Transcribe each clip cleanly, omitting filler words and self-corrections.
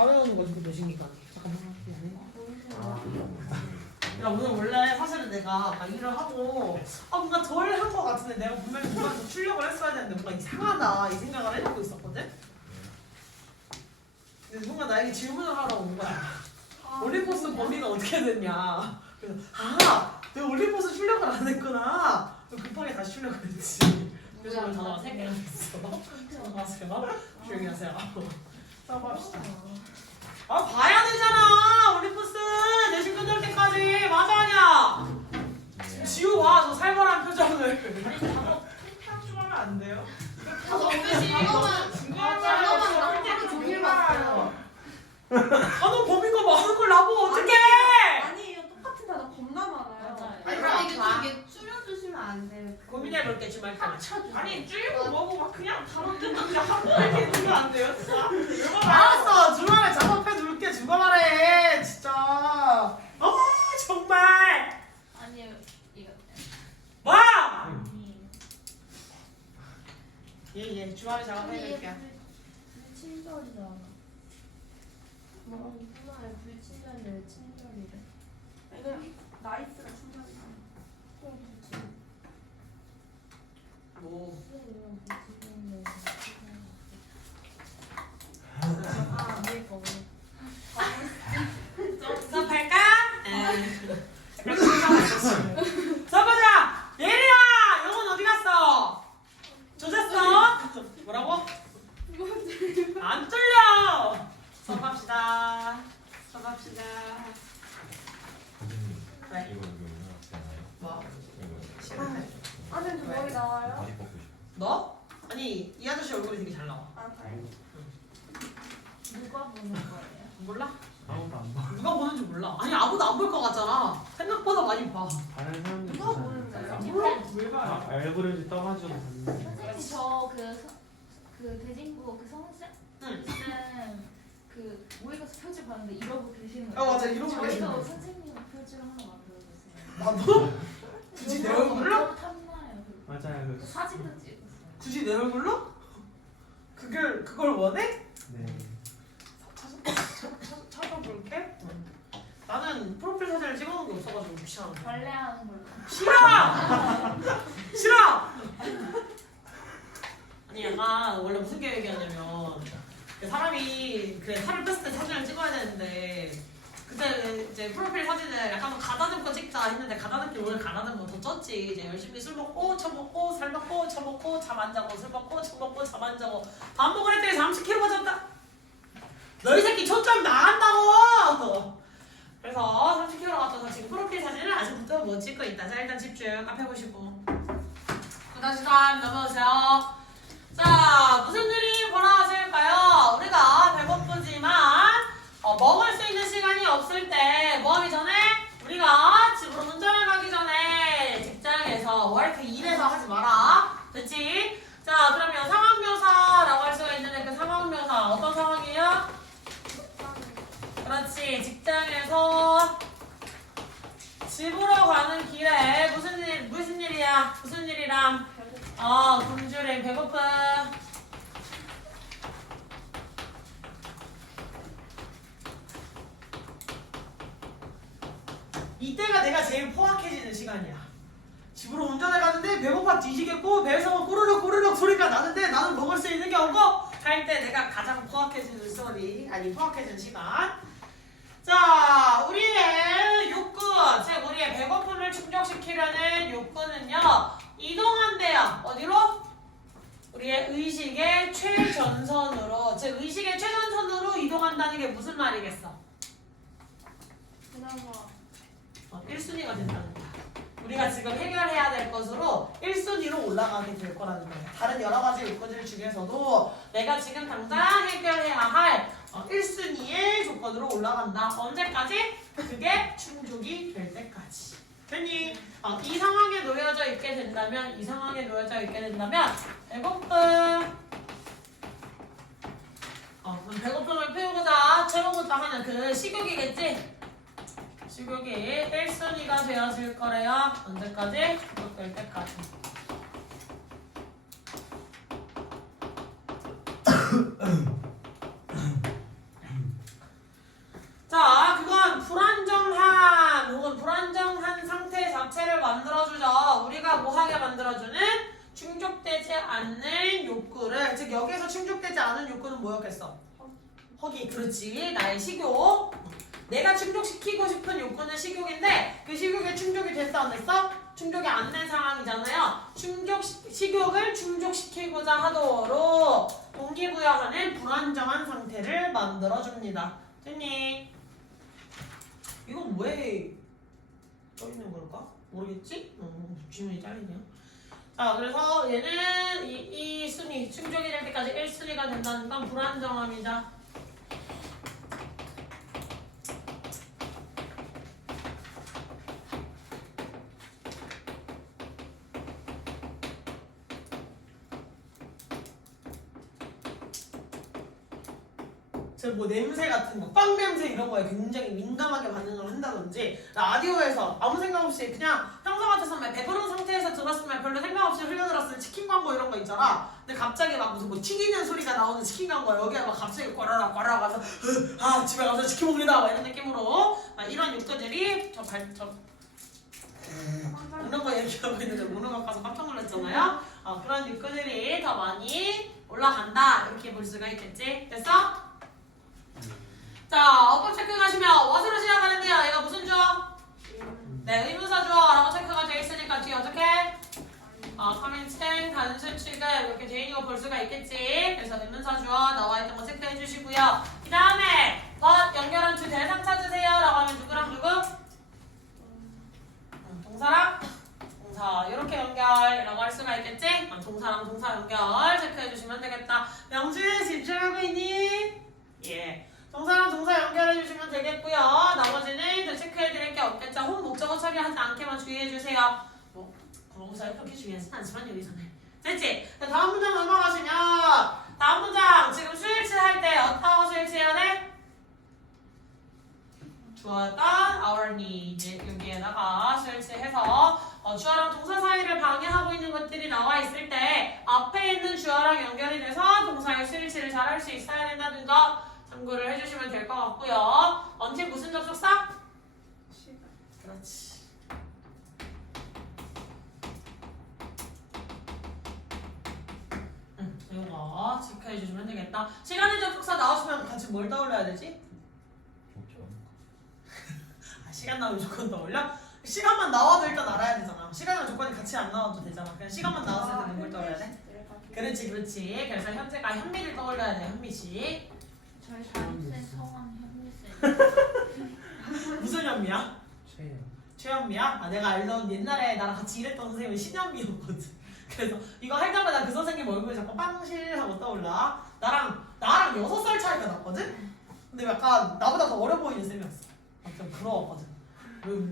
다 외우는 거지 그 몇인기까지. 잠깐만. 야 오늘 원래 사실은 내가 막 일을 하고 뭔가 덜 한 거 같은데 내가 분명히 뭔가 더 출력을 했어야 되는데 뭔가 이상하다 이 생각을 해놓고 있었거든. 근데 누군가 나에게 질문을 하러 온 거야. 올림포스 범위가 어떻게 됐냐. 그래서 내가 올림포스 출력을 안 했구나. 급하게 다시 출력을 했지. 그래서 오늘 전화가 3개나 됐어. 전화하세요. 조용히 하세요. 써봅시다. 봐야 되잖아. 올림포스 내신 끝날 때까지. 맞아 아니야? 지우 봐. 저 살벌한 표정을. 아니 작업 팩탕 좀 하면 안 돼요? 너 범인 거 많은 걸 나보고 어떡해? 아니에요. 똑같은 단어 겁나 많아요. 아니 그럼 이게 줄여주시면 안 돼요? 고민해볼게 주말 때. 아니 줄이고 뭐고 막 그냥 단어 뜯는데 한 번에 이렇게 넣으면 안 돼요? 진짜? 알았어. 주말에 작업해줄게. 주말에 진짜. 정말. 아니요 이거 뭐? 아니 예. 주말에 작업해줄게. 불친절이잖아. 뭐 이분만에 불친절이래 왜 친절이래? 이거 나이스가 충전이잖아. 또 불친. 뭐. 이런 불친절이래. 위에 거. 수업할까? 수업하자! 예리야! 영혼 어디 갔어? 조졌어? 뭐라고? 안 뚫려! 수업합시다. 수업합시다. 왜? 이거 되나요? 뭐? 이거 싫어해. 아니 저 머리 나와요? 다시 뽑고 싶어. 너? 아니 이 아저씨 얼굴이 되게 잘 나와. 아 다행이다. 누가 보는 거예요? 몰라? 아무도 안 봐. 누가 보는지 몰라. 아니 아무도 안 볼 것 같잖아. 생각보다 많이 봐. 다른 사람들 누가 보는데요? 왜 봐요? 알고리즘 떠가지고 봤는데. 선생님 저그 대진고 그 성쌤 응. 그 모의고사 표지 봤는데 이러고 계시는 아, 맞아. 이러고 저희도 계시는 선생님 표지를 하나 만들어줬어요. 나도? 굳이 내 얼굴로? 탐나요. 그 맞아요. 그 사진도 찍었어요. 굳이 내 얼굴로? 그걸 원해? 네. 찾아볼게. 나는 프로필 사진을 찍어놓은 게 없어가지고 귀찮아. 벌레하는 걸로. 싫어! 아니 약간 원래 무슨 계획이었냐면 사람이 그래 살을 뺐을 때 사진을 찍어야 되는데 그때 이제 프로필 사진을 약간 가다듬고 찍자 했는데 가다듬기 오늘 가다듬고 더 쪘지. 이제 열심히 술 먹고 처먹고 살 먹고 처먹고 잠 안 자고 술 먹고 처먹고 잠 안 자고 반복을 했더니 30kg 빠졌다. 너희 새끼 초점 나간다고. 그래서 30kg 갔다서 지금 프로필 사진을 아직부터 못 찍고 있다. 자 일단 집중. 앞에 보시고 다시 다음 넘어오세요. 자 무슨 일이 벌어질까요? 우리가 배고프지만 먹을 수 있는 시간이 없을 때 뭐 하기 전에 우리가 집으로 운전을 가기 전에 직장에서 월크 일해서 하지 마라. 됐지? 자 그러면 상황묘사라고 할 수가 있는데 그 상황묘사 어떤 상황이에요? 그렇지. 직장에서 집으로 가는 길에 무슨 일이야? 무슨 일이랑 굶주림 배고픈 이때가 내가 제일 포악해지는 시간이야. 집으로 운전을 가는데 배고파 뒤지겠고 배에서 꼬르륵 소리가 나는데 나는 먹을 수 있는 게 없고 할 때 내가 가장 포악해지는 소리 아니 포악해지는 시간. 자 우리의 욕구 즉 우리의 배고픔을 충족시키려는 욕구는요 이동한대요. 어디로? 우리의 의식의 최전선으로 즉 의식의 최전선으로 이동한다는 게 무슨 말이겠어? 그나마 1순위가 된다는 거야. 우리가 지금 해결해야 될 것으로 1순위로 올라가게 될 거라는 거야. 다른 여러 가지 요건들 중에서도 내가 지금 당장 해결해야 할 1순위의 조건으로 올라간다. 언제까지? 그게 충족이 될 때까지. 됐니? 이 상황에 놓여져 있게 된다면 배고픔 배고픔을 피우고자 채우고자 하는 그 식욕이겠지? 식욕이 1순위가 되어질 거래요. 언제까지? 충족될 때까지. 식욕이 그렇지 나의 식욕 내가 충족시키고 싶은 욕구는 식욕인데 그 식욕에 충족이 됐어 안 됐어? 충족이 안 된 상황이잖아요. 식욕을 충족시키고자 하도록 동기부여하는 불안정한 상태를 만들어줍니다. 됐니? 이건 왜 떠있는 걸까? 모르겠지? 질문이 잘리네요. 자, 그래서 얘는 이 순위, 충족이 될 때까지 1순위가 된다는 건 불안정함이다. 뭐 냄새 같은 거, 빵 냄새 이런 거에 굉장히 민감하게 반응을 한다든지 라디오에서 아무 생각 없이 그냥 평소 같았으면 배부른 상태에서 들었으면 별로 생각 없이 흘려들었을 치킨 광고 이런 거 있잖아. 근데 갑자기 막 무슨 뭐 튀기는 소리가 나오는 치킨 광고 여기에 막 갑자기 꽈라락 가서 아 집에 가서 치킨 먹는다 막 이런 느낌으로 이런 욕구들이 이런 거 얘기하고 있는데 모르는 것 같아서 깜짝 놀랐잖아요. 그런 욕구들이 더 많이 올라간다 이렇게 볼 수가 있겠지. 됐어? 자, 어법 체크 가시면 what으로 시작하는데요. 얘가 무슨 주어? 네, 의문사 주어라고 체크가 돼 있으니까 뒤에 어떻게? 카민칭, 단수 취급 이렇게 돼 있는 거 볼 수가 있겠지. 그래서 의문사 주어 나와 있던 거 체크해 주시고요. 그 다음에 연결한 두 대상 찾으세요. 라고 하면 누구랑 누구? 동사랑 동사 이렇게 연결이라고 할 수가 있겠지. 동사랑 동사 연결 체크해 주시면 되겠다. 명준 집중하고 있니? 예. 동사랑 동사 연결해 주시면 되겠고요. 나머지는 더 체크해 드릴 게 없겠죠. 혼 목적어 처리하지 않게만 주의해 주세요. 뭐 구멍사에 그렇게 중요하진 않지만 여기서는 됐지? 다음 문장 넘어가시면 다음 문장 지금 수일치 할 때 어떤 수일치 해야 돼? 주어가 our need 여기에다가 수일치해서 주어랑 동사 사이를 방해하고 있는 것들이 나와 있을 때 앞에 있는 주어랑 연결이 돼서 동사의 수일치를 잘 할 수 있어야 된다는 거 참고를 해주시면 될 것 같고요. 언제 무슨 접속사? 시간. 그렇지. 이거 체크해 주시면 되겠다. 시간의 접속사 나오시면 같이 뭘 떠올려야 되지? 시간 나오면 조건 떠올려? 시간만 나와도 일단 알아야 되잖아. 시간이랑 조건이 같이 안 나와도 되잖아. 그냥 시간만 나왔을 때는 뭘 떠올려야 돼? 그렇지. 그래서 현재가 현미를 떠올려야 돼. 현미씨. 저희 사람쌤 성함 현미쌤. 무슨 현미야? 최현미야? 내가 알던 옛날에 나랑 같이 일했던 선생님이 신현미였거든. 그래서 이거 할 때마다 그 선생님 얼굴이 자꾸 빵실 하고 떠올라. 나랑 6살 차이가 났거든? 근데 약간 나보다 더 어려 보이는 쌤이었어. 좀 부러웠거든.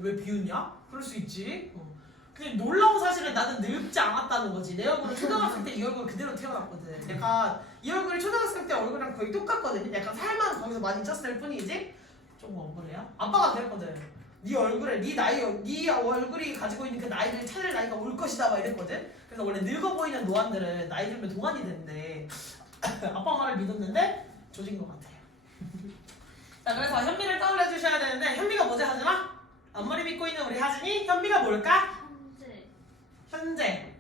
왜 비웃냐? 그럴 수 있지. 근데 놀라운 사실은 나는 늙지 않았다는 거지. 내 얼굴은 초등학생 때 이 얼굴 그대로 태어났거든. 약간 이 얼굴이 초등학생 때 얼굴이랑 거의 똑같거든. 약간 살만 거기서 많이 쪘을 뿐이지. 좀 억울해요. 아빠가 그랬거든. 네 얼굴에 네 얼굴이 가지고 있는 그 나이를 찾을 나이가 올 것이다 막 이랬거든. 그래서 원래 늙어 보이는 노안들은 나이 들면 동안이 되는데 아빠 말을 믿었는데 조진 것 같아요. 자, 그래서 현미를 떠올려 주셔야 되는데 현미가 뭐지 하진아? 앞머리 빗고 있는 우리 하진이 현미가 뭘까? 현재.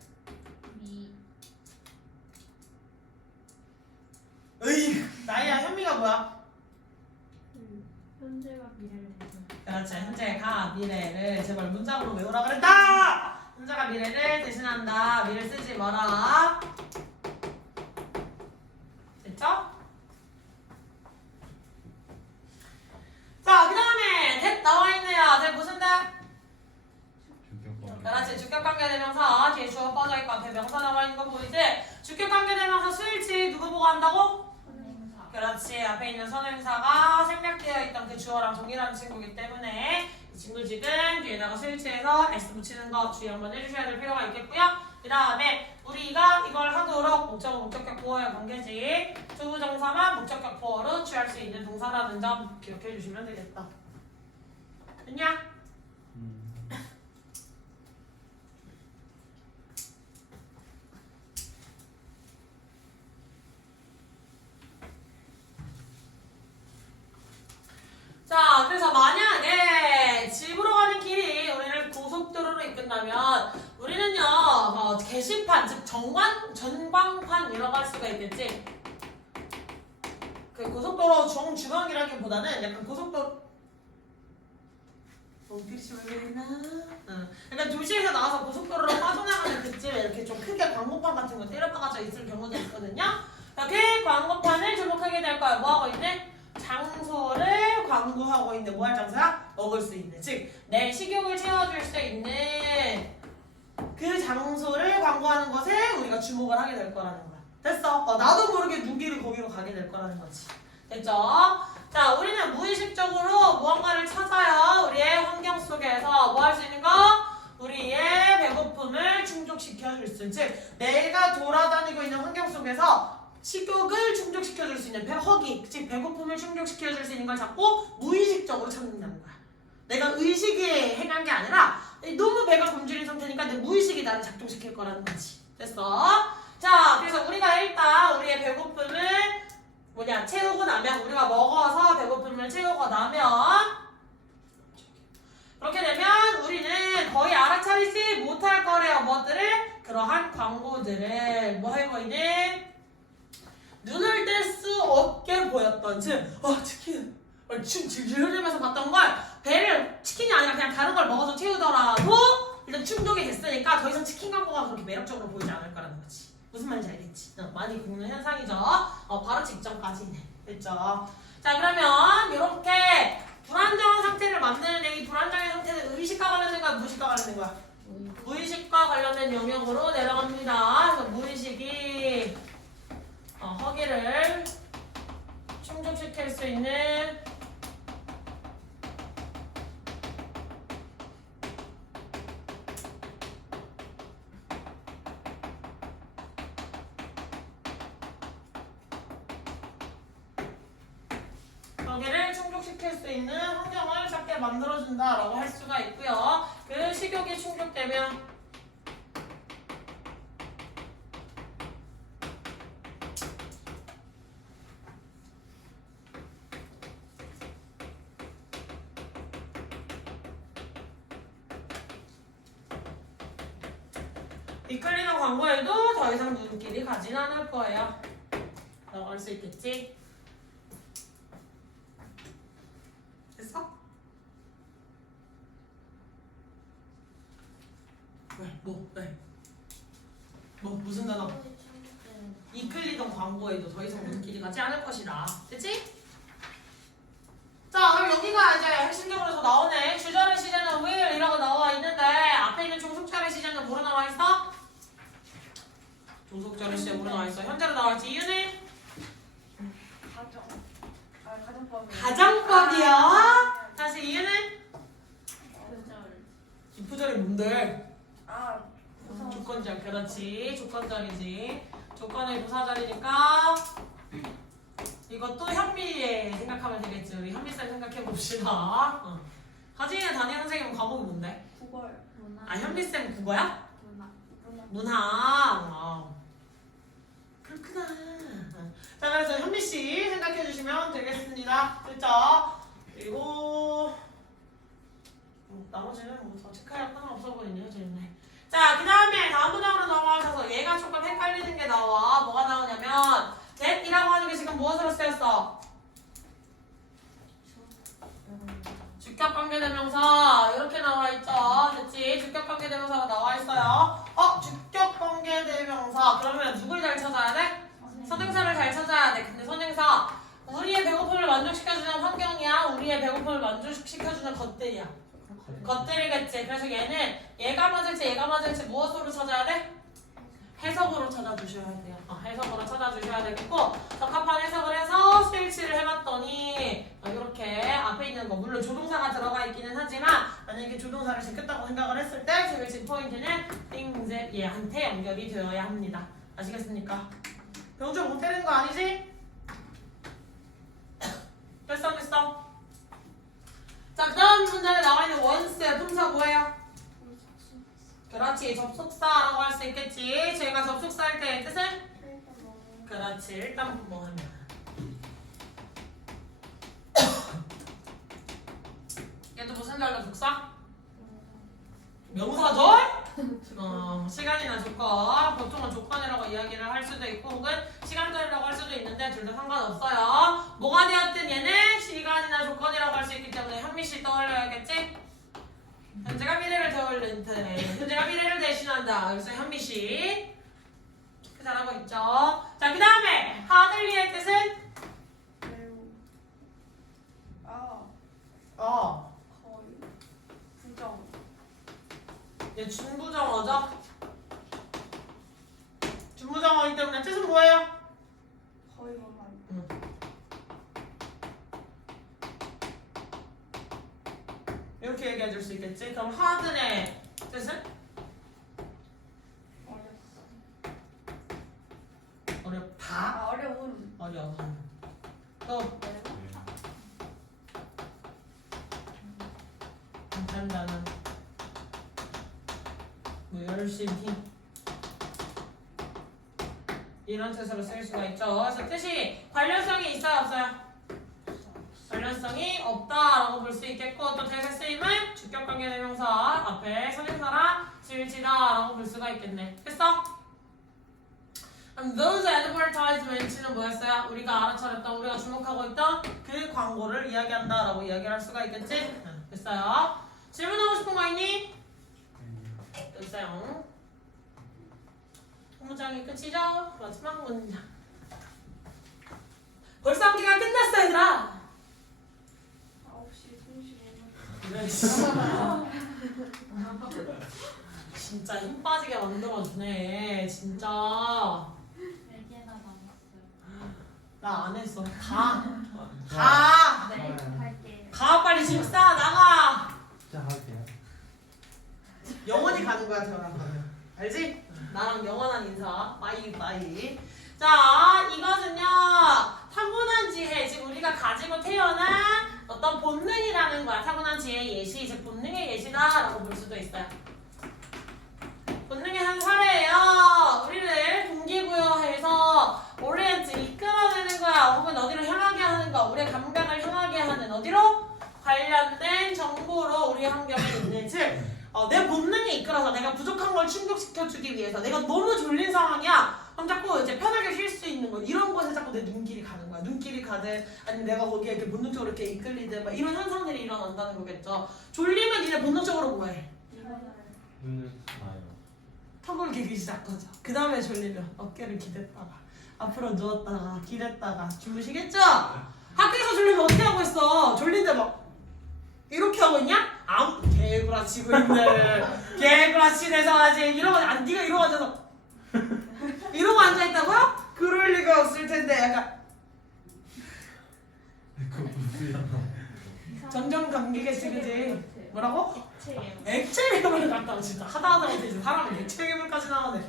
나이야 현미가 뭐야? 현재가 미래를 대신. 그렇지. 현재가 미래를 제발 문장으로 외우라 그랬다. 현재가 미래를 대신한다. 미래를 쓰지 마라. 됐죠? 자, 그 다음에 that 나와 있네요. that 무슨 that? 그렇지. 주격관계대명사 뒤에 주어 빠져있고 앞에 명사 나와 있는 거 보이지? 주격관계대명사 수일치 누구 보고 한다고? 선행사. 그렇지. 앞에 있는 선행사가 생략되어 있던 그 주어랑 동일한 친구이기 때문에 이 친구 지금 뒤에다가 수일치해서 s 붙이는 거 주의 한번 해주셔야 될 필요가 있겠고요. 그 다음에 우리가 이걸 하도록 목적어 목적격 보어의 관계지 투부정사만 목적격 보어로 취할 수 있는 동사라는 점 기억해 주시면 되겠다. 됐냐? 자, 그래서 만약에 집으로 가는 길이 우리를 고속도로로 이끈다면 우리는요 게시판 즉 전광판 이라고 할 수가 있겠지. 그 고속도로 정중앙이라기보다는 약간 고속도로 그러니까 도시에서 나와서 고속도로로 빠져나가는 그쯤에 이렇게 좀 크게 광고판 같은 거 때려박아져 있을 경우도 있거든요. 이렇게 광고판을 주목하게 될 거야. 뭐 하고 있네? 장소를 광고하고 있는 뭐 할 장소야? 먹을 수 있는, 즉 내 식욕을 채워줄 수 있는 그 장소를 광고하는 것에 우리가 주목을 하게 될 거라는 거야. 됐어? 나도 모르게 눈길이 거기로 가게 될 거라는 거지. 됐죠? 자, 우리는 무의식적으로 무언가를 찾아요. 우리의 환경 속에서 뭐 할 수 있는 거? 우리의 배고픔을 충족시켜줄 수 있는, 즉 내가 돌아다니고 있는 환경 속에서 식욕을 충족시켜줄 수 있는 허기, 즉 배고픔을 충족시켜줄 수 있는 걸 자꾸 무의식적으로 찾는다는 거야. 내가 의식이 행한 게 아니라 너무 배가 굶주린 상태니까 내 무의식이 나를 작동시킬 거라는 거지. 됐어? 자, 그래서 우리가 일단 우리의 배고픔을 채우고 나면, 우리가 먹어서 배고픔을 채우고 나면 그렇게 되면 우리는 거의 알아차리지 못할 거래요. 뭐들을? 그러한 광고들을 뭐 해보이는? 눈을 뗄 수 없게 보였던, 즉 치킨 침 질질 흘리면서 봤던 걸 배를 치킨이 아니라 그냥 다른 걸 먹어서 채우더라도 일단 충족이 됐으니까 더 이상 치킨 광고가 그렇게 매력적으로 보이지 않을 거라는 거지. 무슨 말인지 알겠지? 많이 겪는 현상이죠. 바로 직전까지네. 됐죠? 자, 그러면 이렇게 불안정한 상태를 만드는데 이 불안정한 상태는 의식과 관련된 거야? 무의식과 관련된 거야? 무의식과 관련된 영역으로 내려갑니다. 그래서 무의식이 허기를 충족시킬 수 있는 허기를 충족시킬 수 있는 환경을 찾게 만들어준다라고 할 수가 있고요. 그 식욕이 충족되면 이끌리는 광고에도 더 이상 눈길이 가진 않을 거예요. 라고 할 수 있겠지? 됐어? 왜? 무슨 단어? 이끌리던 광고에도 더 이상 눈길이 가지 않을 것이다. 됐지? 자, 그럼 여기가 이제 핵심적으로 더 나오네. 주절의 시제는 will이라고 나와 있는데 앞에 있는 종속절의 시제는 뭐로 나와 있어? 종속절의 시제 뭐로 나와 있어? 현재로 나와 있지. 이유는? 가정법이요. 가정법이야. 다시 이유는? 부절이 뭔데? 조건절. 그렇지. 조건절이지. 조건의 부사절이니까 이것도 현미에 생각하면 되겠지. 우리 현미쌤 생각해봅시다. 하진이의 단일 선생님은 과목이 뭔데? 국어요. 현미쌤 국어야? 문화. 그렇구나. 자, 그래서 현미씨 생각해주시면 되겠습니다. 됐죠? 그리고 나머지는 더 체크할 건 없어 보이네요. 재밌네. 자, 그 다음에 다음 문장으로 넘어가셔서 얘가 조금 헷갈리는 게 나와. 뭐가 나오냐면 that이라고 하는 게 지금 무엇으로 쓰였어? 주격관계대명사 이렇게 나와 있죠. 됐지? 주격관계대명사가 나와 있어요. 주격관계대명사 그러면 누굴 잘 찾아야 돼? 선행사를 잘 찾아야 돼. 근데 선행사 우리의 배고픔을 만족시켜주는 환경이야? 우리의 배고픔을 만족시켜주는 것들이야? 것들이겠지. 그래서 얘는 얘가 맞을지 무엇으로 찾아야 돼? 해석으로 찾아주셔야 돼요. 해석으로 찾아주셔야 되겠고 적합한 해석을 해서 스위치를 해봤더니 이렇게 앞에 있는 거 물론 조동사가 들어가 있기는 하지만 만약에 조동사를 제꼈다고 생각을 했을 때 스위치 포인트는 things 얘한테 연결이 되어야 합니다. 아시겠습니까? 병조 못 때리는 거 아니지? 됐어? 자, 그 다음 문장에 나와 있는 once의 동사 뭐예요? 그렇지, 접속사라고 할 수 있겠지. 저희가 접속사일 때의 뜻은? 그렇지, 일단 뭐 하면 얘도 무슨 절로 독사? 명사절? 시간이나 조건, 보통은 조건이라고 이야기를 할 수도 있고 혹은 시간들이라고 할 수도 있는데 둘 다 상관없어요. 뭐가 되었든 얘는 시간이나 조건이라고 할 수 있기 때문에 현미씨 떠올려야겠지? 현재가 미래를 현재가 미래를 대신한다. 그래서 현미씨 잘하고 있죠. 자, 그 다음에 하들리의 뜻은? 매우. 거의. 부정. 얘 준부정어죠? 준부정어이기 때문에 뜻은 뭐예요? 거의 뭐만. 이렇게 얘기해 줄 수 있겠지? 그럼 하들의 뜻은? 어렵다. 어려운. 어려워. 또 간단한 뭐 열심히 이런 뜻으로 쓸 수가 있죠. 그래서 뜻이 관련성이 있어요, 없어요? 관련성이 없다라고 볼 수 있겠고 또 대세 쓰임은 주격관계대명사 앞에 선행사랑 지을지다라고 볼 수가 있겠네. 됐어? 그럼 those advertisements는 뭐였어요? 우리가 알아차렸던 우리가 주목하고 있던 그 광고를 이야기한다라고 이야기를 할 수가 있겠지? 됐어요. 질문하고 싶은 거 있니? 됐어요. 문장이 끝이죠? 마지막 문장. 벌써 학기가 끝났어 얘들아. 9시 35분. 진짜 힘 빠지게 만들어주네. 진짜. 4개나 남았어요. 나 안 했어. 가. 네, 갈게요. 가 빨리 짐 싸. 나가. 진짜 할게요. 영원히 가는 거야 태어나면. 알지? 나랑 영원한 인사. 빠이. 자, 이것은요. 타고난 지혜. 지금 우리가 가지고 태어난 어떤 본능이라는 거야. 타고난 지혜의 예시. 즉 본능의 예시다라고 볼 수도 있어요. 본능의 한 사례예요. 우리를 동기부여해서 오리엔트 이끌어내는 거야. 혹은 어디로 향하게 하는 거. 우리의 감각을 향하게 하는 어디로? 관련된 정보로 우리 환경에 있는 즉 내 본능이 이끌어서 내가 부족한 걸 충족시켜주기 위해서 내가 너무 졸린 상황이야. 그럼 자꾸 이제 편하게 쉴 수 있는 거 이런 곳에 자꾸 내 눈길이 가는 거야. 눈길이 가든 아니면 내가 거기에 이렇게 본능적으로 이렇게 이끌리든 막 이런 현상들이 일어난다는 거겠죠. 졸리면 니네 본능적으로 뭐해? 눈을 봐요. 턱을 기기 시작하죠. 그 다음에 졸리면 어깨를 기댔다가 앞으로 누웠다가 기댔다가 주무시겠죠? 학교에서 졸리면 어떻게 하고 있어? 졸린데 막 이렇게 하고 있냐? 아무 개구라치고 있네. 개구라치내서 하지. 이러고 네가 이러고 앉아서 이러고 앉아 있다고요? 그럴 리가 없을 텐데 약간 그거 무슨 점점 감기겠지 그지? 뭐라고? 액체예요. 액체괴물 같다고 진짜 하다 못해 이제 사람이 액체괴물까지 나오네.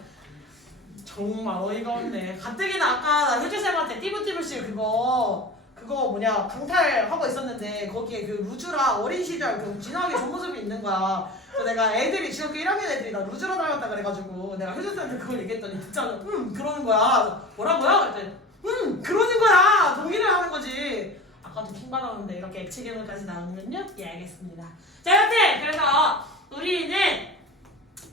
정말 어이가 없네. 가뜩이나 아까 나 효주쌤한테 띠부띠부씨 그거 뭐냐 강탈하고 있었는데 거기에 그 루즈라 어린 시절 그 진하게 저 모습이 있는 거야. 그래서 내가 애들이 중학교 1학년 애들이 나 루즈라 닮았다 그래가지고 내가 효주쌤한테 그걸 얘기했더니 진짜 그러는 거야. 뭐라고요? 그랬더니 그러는 거야. 동의를 하는 거지. 아까도 킹 받았는데 이렇게 액체괴물까지 나오는군요. 예 알겠습니다. 자 여튼 그래서 우리는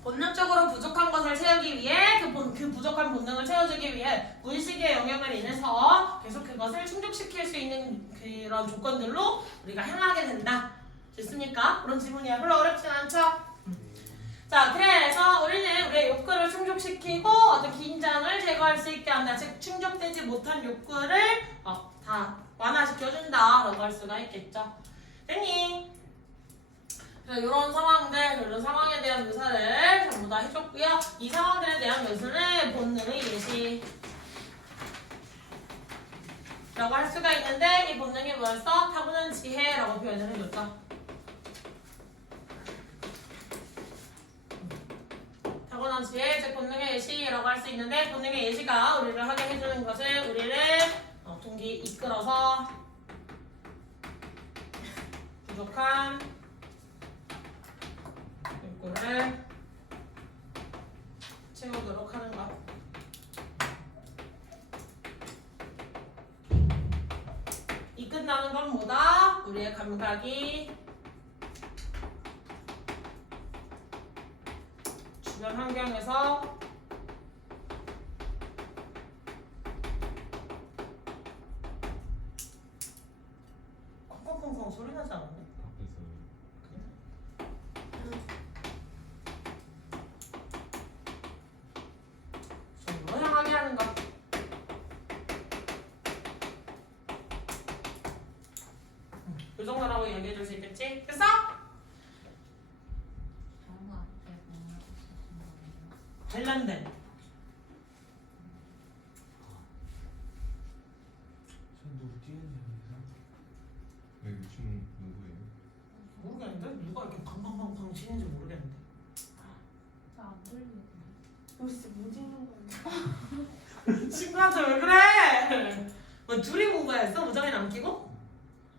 본능적으로 부족한 것을 채우기 위해 그 부족한 본능을 채워주기 위해 무의식의 영향을 인해서 계속 그것을 충족시킬 수 있는 그런 조건들로 우리가 향하게 된다. 됐습니까? 그런 질문이야. 별로 어렵진 않죠? 자 그래서 우리는 우리의 욕구를 충족시키고 어떤 긴장을 제거할 수 있게 한다. 즉 충족되지 못한 욕구를 다 완화시켜준다 라고 할 수가 있겠죠. 됐니? 이런 상황들, 이런 상황에 대한 묘사를 전부 다 해줬고요. 이 상황들에 대한 묘사는 본능의 예시 라고 할 수가 있는데 이 본능이 뭐였어? 타고난 지혜라고 표현을 해줬죠. 타고난 지혜, 즉 본능의 예시라고 할 수 있는데 본능의 예시가 우리를 하게 해주는 것은 우리를 동기 이끌어서 부족한 욕구를 채우도록 하는 것. 이 끝나는 건 뭐다? 우리의 감각이 주변 환경에서 소리 나지 않았네? 밖에서 전으로 향하게 하는 것. 이 정도라고 얘기해 줄 수 있겠지? 됐어? 관련된. 누구 뛰는지 왜 유충 누구예요? 모르겠는데? 누가 이렇게 팡팡팡팡 치는지 모르겠는데. 나안 들리는데. 너 진짜 뭐 찍는 거야? 친구한테 왜 그래? 뭐 둘이 공부했어? 우정이 남기고?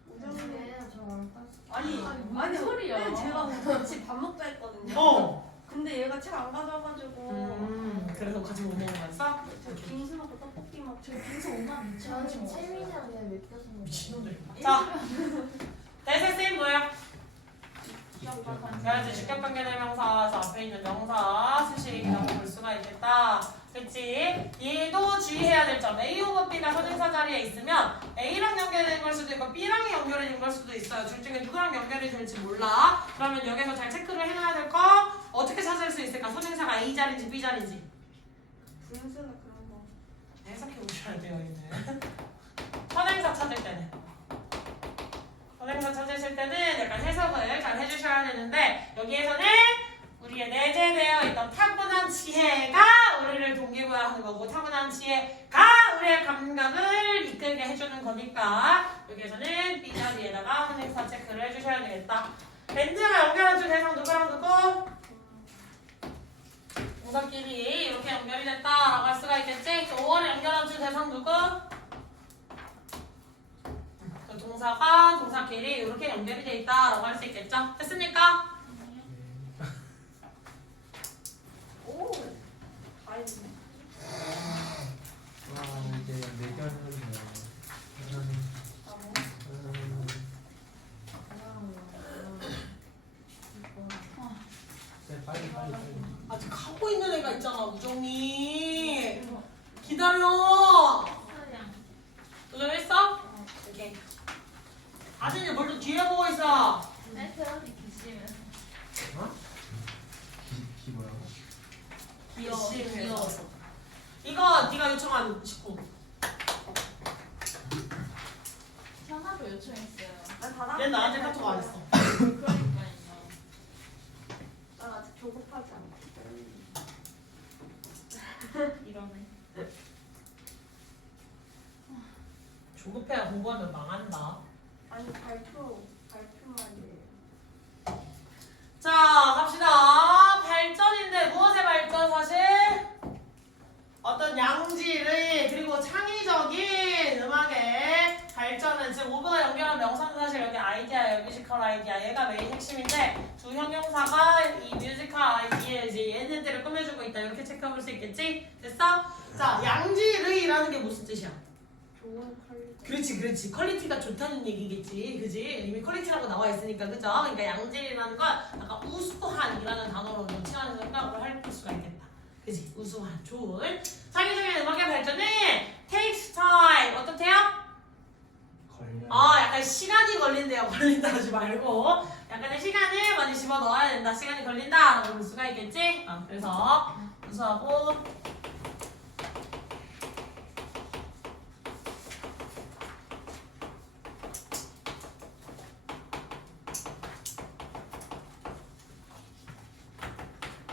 우정이네. 저안 아니 무슨 소리야? 근데 제가 같이 밥 먹자 했거든요. 어. 근데 얘가 책 안 가져와가지고 그래서 같이 못 먹는 거였어? 저 빙수 먹고 떡볶이 먹고 저 빙수 엄마 저는 지금 채민이한테 왜 껴서 먹어? 미친놈들. 자, 대세쌤 뭐야? 그래야지 주격관계대명사에서 앞에 있는 명사 수식이라고 볼 수가 있겠다. 그치? 얘도 주의해야 될 점. A 오버 B가 선행사 자리에 있으면 A랑 연결된 걸 수도 있고 B랑 연결이 된 걸 수도 있어요. 둘 중에 누구랑 연결이 될지 몰라. 그러면 여기서 잘 체크를 해놔야 될 거. 어떻게 찾을 수 있을까? 선행사가 A 자리인지 B 자리인지. 분수나 그런 거. 해석해 보셔야 돼요, 얘는. 선행사 찾을 때는. 선행사 찾으실 때는 약간 해석을 잘 해주셔야 되는데 여기에서는 우리의 내재되어 있던 타고난 지혜가 우리를 동기부여하는 거고 타고난 지혜가 우리의 감각을 이끌게 해주는 거니까 여기에서는 B 자리에다가 선행사 체크를 해주셔야 되겠다. 밴드가 연결해준 대상 누구랑 누구? 동사끼리 이렇게 연결이 됐다라고 할 수가 있겠지? 5월에 연결해준 대상 누구? 그 동사가 동사끼리 이렇게 연결이 돼 있다라고 할 수 있겠죠? 됐습니까? 오, 다 했네. 와 이제 내견했네요. 아 뭐? 네, 빨리. 아직 하고 있는 애가 있잖아, 우정이. 기다려. 도전했어? 오케이. 아진이 뭘또 뒤에 보고 있어. 셀프한테 기시면 기 뭐라고? 귀여워. 이거 네가 요청한 19. 현아도 요청했어요. 얘 나한테 카톡 안 했어. 그러니까요. 난 아직 조급하지 않기 때문에. 이러네. 조급해야 공부하면 망한다. 아니 발표만이에요. 자, 갑시다. 발전인데 무엇의 발전 사실? 어떤 양질의 그리고 창의적인 음악의 발전은 즉 오브가 연결한 명사는 사실 여기 아이디어예요. 뮤지컬 아이디어. 얘가 메인 핵심인데 주 형용사가 이 뮤지컬 아이디어에 이제 얘네들을 꾸며주고 있다. 이렇게 체크해볼 수 있겠지? 됐어? 자, 양질의라는 게 무슨 뜻이야? 좋은 퀄리티. 그렇지. 퀄리티가 좋다는 얘기겠지. 그지? 이미 퀄리티라고 나와 있으니까, 그죠? 그러니까 양질이라는 건 약간 우수한이라는 단어로 좀 치환해서 생각을 할 수가 있겠다. 그지? 우수한, 좋은. 창의적인 음악의 발전은 takes time. 어떻대요? 걸려. 약간 시간이 걸린대요. 걸린다 하지 말고. 약간의 시간을 많이 집어 넣어야 된다. 시간이 걸린다. 라고 볼 수가 있겠지? 그래서 우수하고.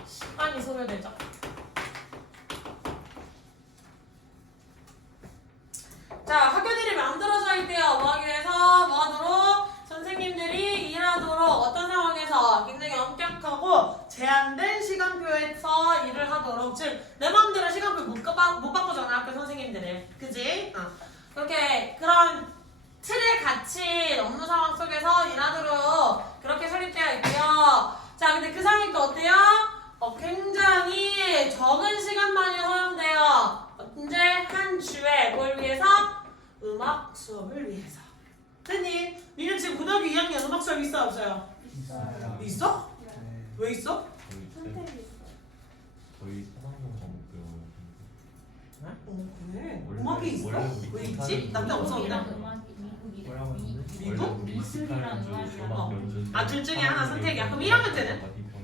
시간이 소요되죠. 자, 학교들이 만들어져 있대요. 뭐 하기 위해서? 뭐 하도록? 선생님들이 일하도록 어떤 상황에서 굉장히 엄격하고 제한된 시간표에서 일을 하도록. 즉, 내 마음대로 시간표 못 바꾸잖아, 학교 선생님들은. 그지? 그렇게 그런 틀에 갇힌 업무 상황 속에서 일하도록 그렇게 설립되어 있고요. 자, 근데 그 상황이 또 어때요? 굉장히 적은 시간만이 허용돼요. 언제? 한 주에 뭘 위해서? 음악 수업을 위해서. 선생님, 니네 지금 고등학교 2학년 음악 수업 있어 없어요? 있어요. 있어? 네. 왜 있어? 선택이 있어. 거의 사상용 과목 배워요. 그래. 원래- 음악이 있어? 원래 왜 우리 있지? 남자 없었는데. 음악이 미국이래. 뭐라고 했는데? 미국? 원래 우리 미술이랑 음악이랑 아, 둘 중에 하나 선택이야. 그럼 1학년 때는?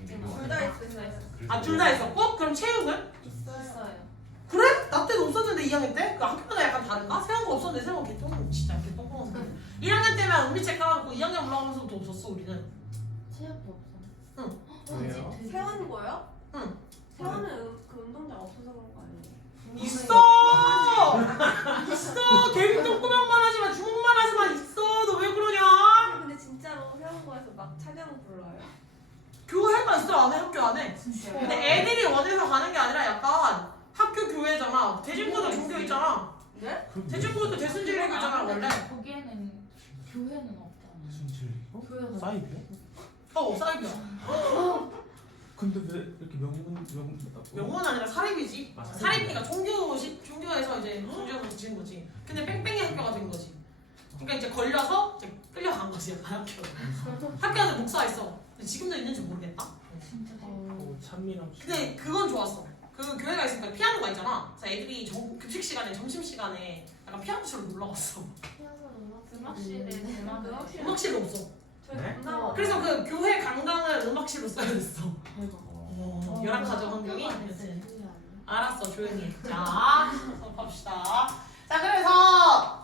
둘 다 있어요. 아, 둘 다 있었고? 그럼 체육은? 있어요. 그래? 나 때는 없었는데 2학년 때? 그 학교마다 약간 다른가? 세운 거 없었는데 세운 거 개똥 진짜 개똥똥해서 1학년 때만 은비책 까먹고 2학년 올라오면서부터 없었어 우리는. 체육도 없어. 왜요? 세원 거요? 응. 세원은 그 운동장 없어서 그런 거 아니에요? 있어! 있어! 개미 똥구멍만 하지만 주먹만 하지만 있어! 너 왜 그러냐? 근데 진짜로 세원 거에서 막 찬양 불러요. 교회만 있어 안 해? 학교 안에? 진짜요? 근데 애들이 원해서 가는 게 아니라 약간 학교 교회잖아. 대진고도 종교 있잖아. 네? 대진고도 대순절이고 있잖아 원래. 거기에는 교회는 없잖아. 순실이고? 교회가 사이비요? 사이비야. 근데 왜 이렇게 명문 아니라 사립이지. 아, 사립이니까 종교에서 이제 종교에서 붙인 거지. 근데 뺑뺑이 학교가 된 거지. 그러니까 이제 걸려서 이제 끌려간 거지 약간 학교. 학교 안에 목사 있어. 근데 지금도 있는지 모르겠다. 진짜 찬미랑 근데 그건 좋았어. 그 교회가 있으니까 피아노가 있잖아. 그래서 애들이 급식 시간에 점심 시간에 약간 피아노 치러 놀러 갔어. 음악실에 대만 음악실 음악실이 없어. 저희 네? 못 나와. 그래서 그 교회 강당을 음악실로 써야 됐어. 어, 열악하죠 환경이. 학교가 그치? 됐어요. 그게 아니에요. 알았어 조용히 해. 자 수업합시다. 자 그래서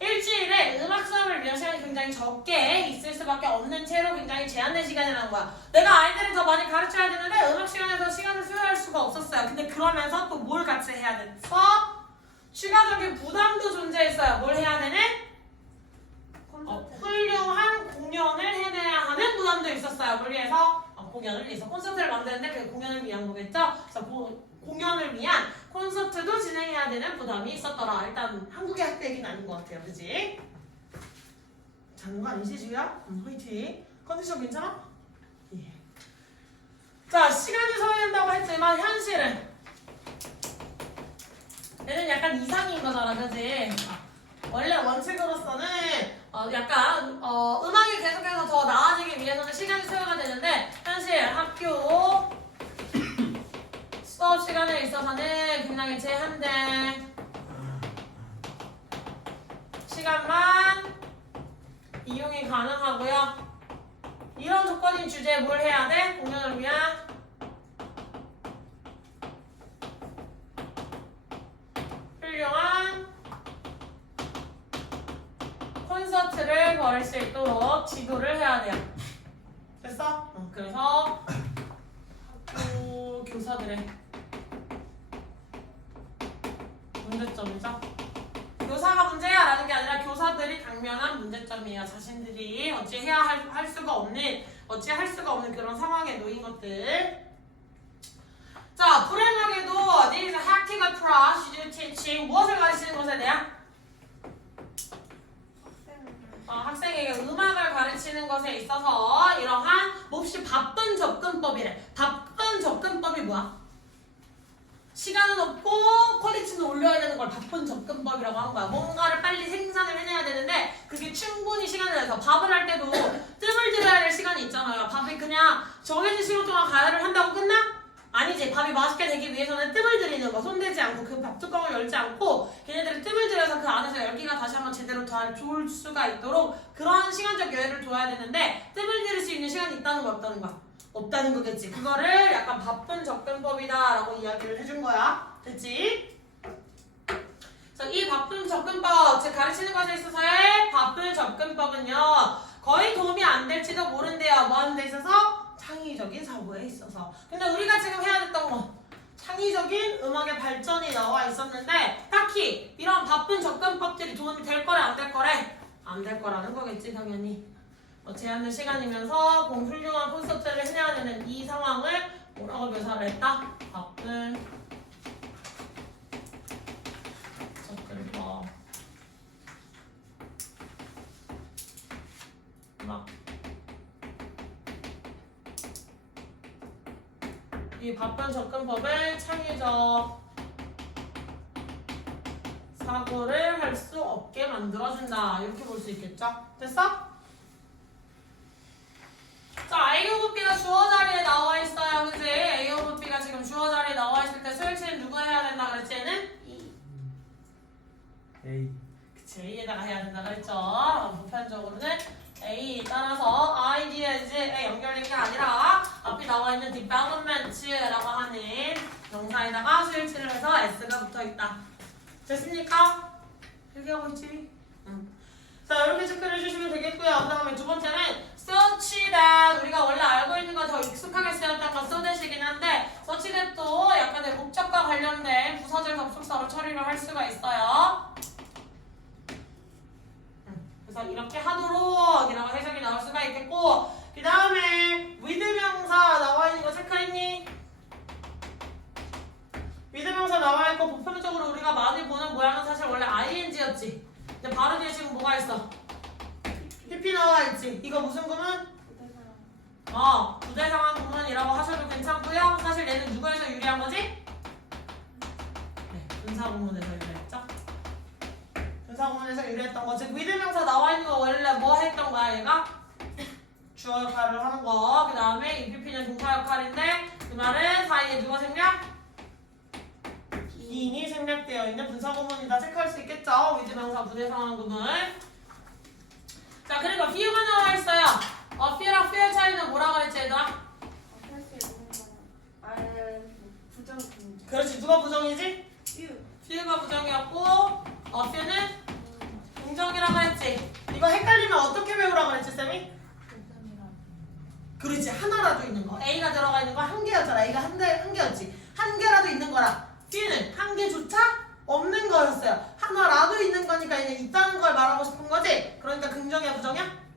일주일에 음악 수업을 위한 시간이 굉장히 적게 있을 수밖에 없는 채로 굉장히 제한된 시간이라는 거야. 내가 아이들을 더 많이 가르쳐야 되는데 음악 시간에서 시간을 소요할 수가 없었어요. 근데 그러면서 또 뭘 같이 해야 됐어? 추가적인 부담도 존재했어요. 뭘 해야 되는? 훌륭한 공연을 해내야 하는 부담도 있었어요. 뭘 위해서? 공연을 위해서 콘서트를 만드는데 그게 공연을 위한 거겠죠? 그래서 공연을 위한 콘서트도 진행해야 되는 부담이 있었더라. 일단 한국의 학교 얘기는 아닌 것 같아요. 그치? 자는 거 아니지 지우야? 화이팅. 컨디션 괜찮아? 예. 자 시간이 소요된다고 했지만 현실은 얘는 약간 이상인 거잖아. 그치? 원래 원칙으로서는 약간 음악이 계속해서 더 나아지기 위해서는 시간이 소요가 되는데 현실 학교 수업 시간에 있어서는 굉장히 제한된 시간만 이용이 가능하고요. 이런 조건인 주제에 뭘 해야 돼? 공연을 위한 훌륭한 콘서트를 벌일 수 있도록 지도를 해야 돼요. 됐어? 그래서 학교 교사들의 문제점이죠. 교사가 문제야 라는 게 아니라 교사들이 당면한 문제점이에요. 자신들이 어찌 할 수가 없는 그런 상황에 놓인 것들. 자, 불행하게도 these hectic approach to teaching 무엇을 가르치는 것에 대한 학생에게 음악을 가르치는 것에 있어서 이러한 몹시 바쁜 접근법이래. 바쁜 접근법이 뭐야? 시간은 없고 퀄리티는 올려야 되는 걸 바쁜 접근법이라고 하는 거야. 뭔가를 빨리 생산을 해내야 되는데 그게 충분히 시간을 내서 밥을 할 때도 뜸을 들여야 될 시간이 있잖아요. 밥이 그냥 정해진 시간 동안 가열을 한다고 끝나? 아니지. 밥이 맛있게 되기 위해서는 뜸을 들이는 거. 손대지 않고 그 밥뚜껑을 열지 않고 걔네들이 뜸을 들여서 그 안에서 열기가 다시 한번 제대로 잘 좋을 수가 있도록 그런 시간적 여유를 둬야 되는데 뜸을 들일 수 있는 시간이 있다는 거 없다는 거야? 없다는 거겠지. 그거를 약간 바쁜 접근법이다 라고 이야기를 해준 거야. 됐지? 그래서 이 바쁜 접근법, 즉 가르치는 것에 있어서의 바쁜 접근법은요 거의 도움이 안 될지도 모른대요. 뭐 하는 데 있어서? 창의적인 사고에 있어서. 근데 우리가 지금 해야 됐던 거 창의적인 음악의 발전이 나와 있었는데 딱히 이런 바쁜 접근법들이 도움이 될 거래 안 될 거래? 안 될 거라는 거겠지 당연히. 제한된 시간이면서 훌륭한 콘서트를 해내야 되는 이 상황을 뭐라고 묘사를 했다? 바쁜 접근법. 이 바쁜 접근법을 창의적 사고를 할 수 없게 만들어준다. 이렇게 볼 수 있겠죠? 됐어? 자, A 오브 B가 주어 자리에 나와 있어요. 그지? A 오브 B가 지금 주어 자리에 나와 있을 때 소일치는 누가 해야 된다 그랬지? 얘는? A. 그치, A에다가 해야 된다 그랬죠? 보편적으로는 나와 있는 development라고 하는 명사에다가 수일치를 해서 s가 붙어 있다. 됐습니까? 필기하고 있지? 응. 자, 이렇게 체크를 해주시면 되겠고요. 그 다음에 두 번째는 such that 우리가 원래 알고 있는 거 더 익숙하게 쓰였던 건 so that이긴 한데 such that도 약간의 목적과 관련된 부사절 접속사로 처리를 할 수가 있어요. 그래서 이렇게 하도록 이라고 해석이 나올 수가 있겠고 그 다음에 with 명사 나와 있는 거 체크했니? with 명사 나와 있고 보편적으로 우리가 많이 보는 모양은 사실 원래 ing였지. 근데 바로 뒤에 지금 뭐가 있어? PP 나와 있지. 이거 무슨 구문? 부대 상황 구문이라고 하셔도 괜찮고요. 사실 얘는 누구에서 유리한 거지? 네, 분사 구문에서 유리했죠. 분사 구문에서 유리했던 거지. with 명사 나와 있는 거 원래 뭐 했던 거야 얘가? 주어 역할을 하는 거. 그 다음에 이 PP는 동사 역할인데 그 말은 사이에 누가 생략? 기인이 생략되어 있는 분사 구문이다. 체크할 수 있겠죠? with 명사 부대 상황 구문. 자, 그리고 few가 나와 있어요. few랑 few 차이는 뭐라 그랬지 얘들아? 부정 그렇지. 누가 부정이지? 유 few가 부정이었고 few는 긍정이라고 했지. 이거 헷갈리면 어떻게 외우라고 그랬지 쌤이? 그렇지. 하나라도 있는 거. A가 들어가 있는 거 한 개였잖아. A가 한 개였지. 한 개라도 있는 거라. B는 한 개조차 없는 거였어요. 하나라도 있는 거니까 이제 있다는 걸 말하고 싶은 거지. 그러니까 긍정이야 부정이야?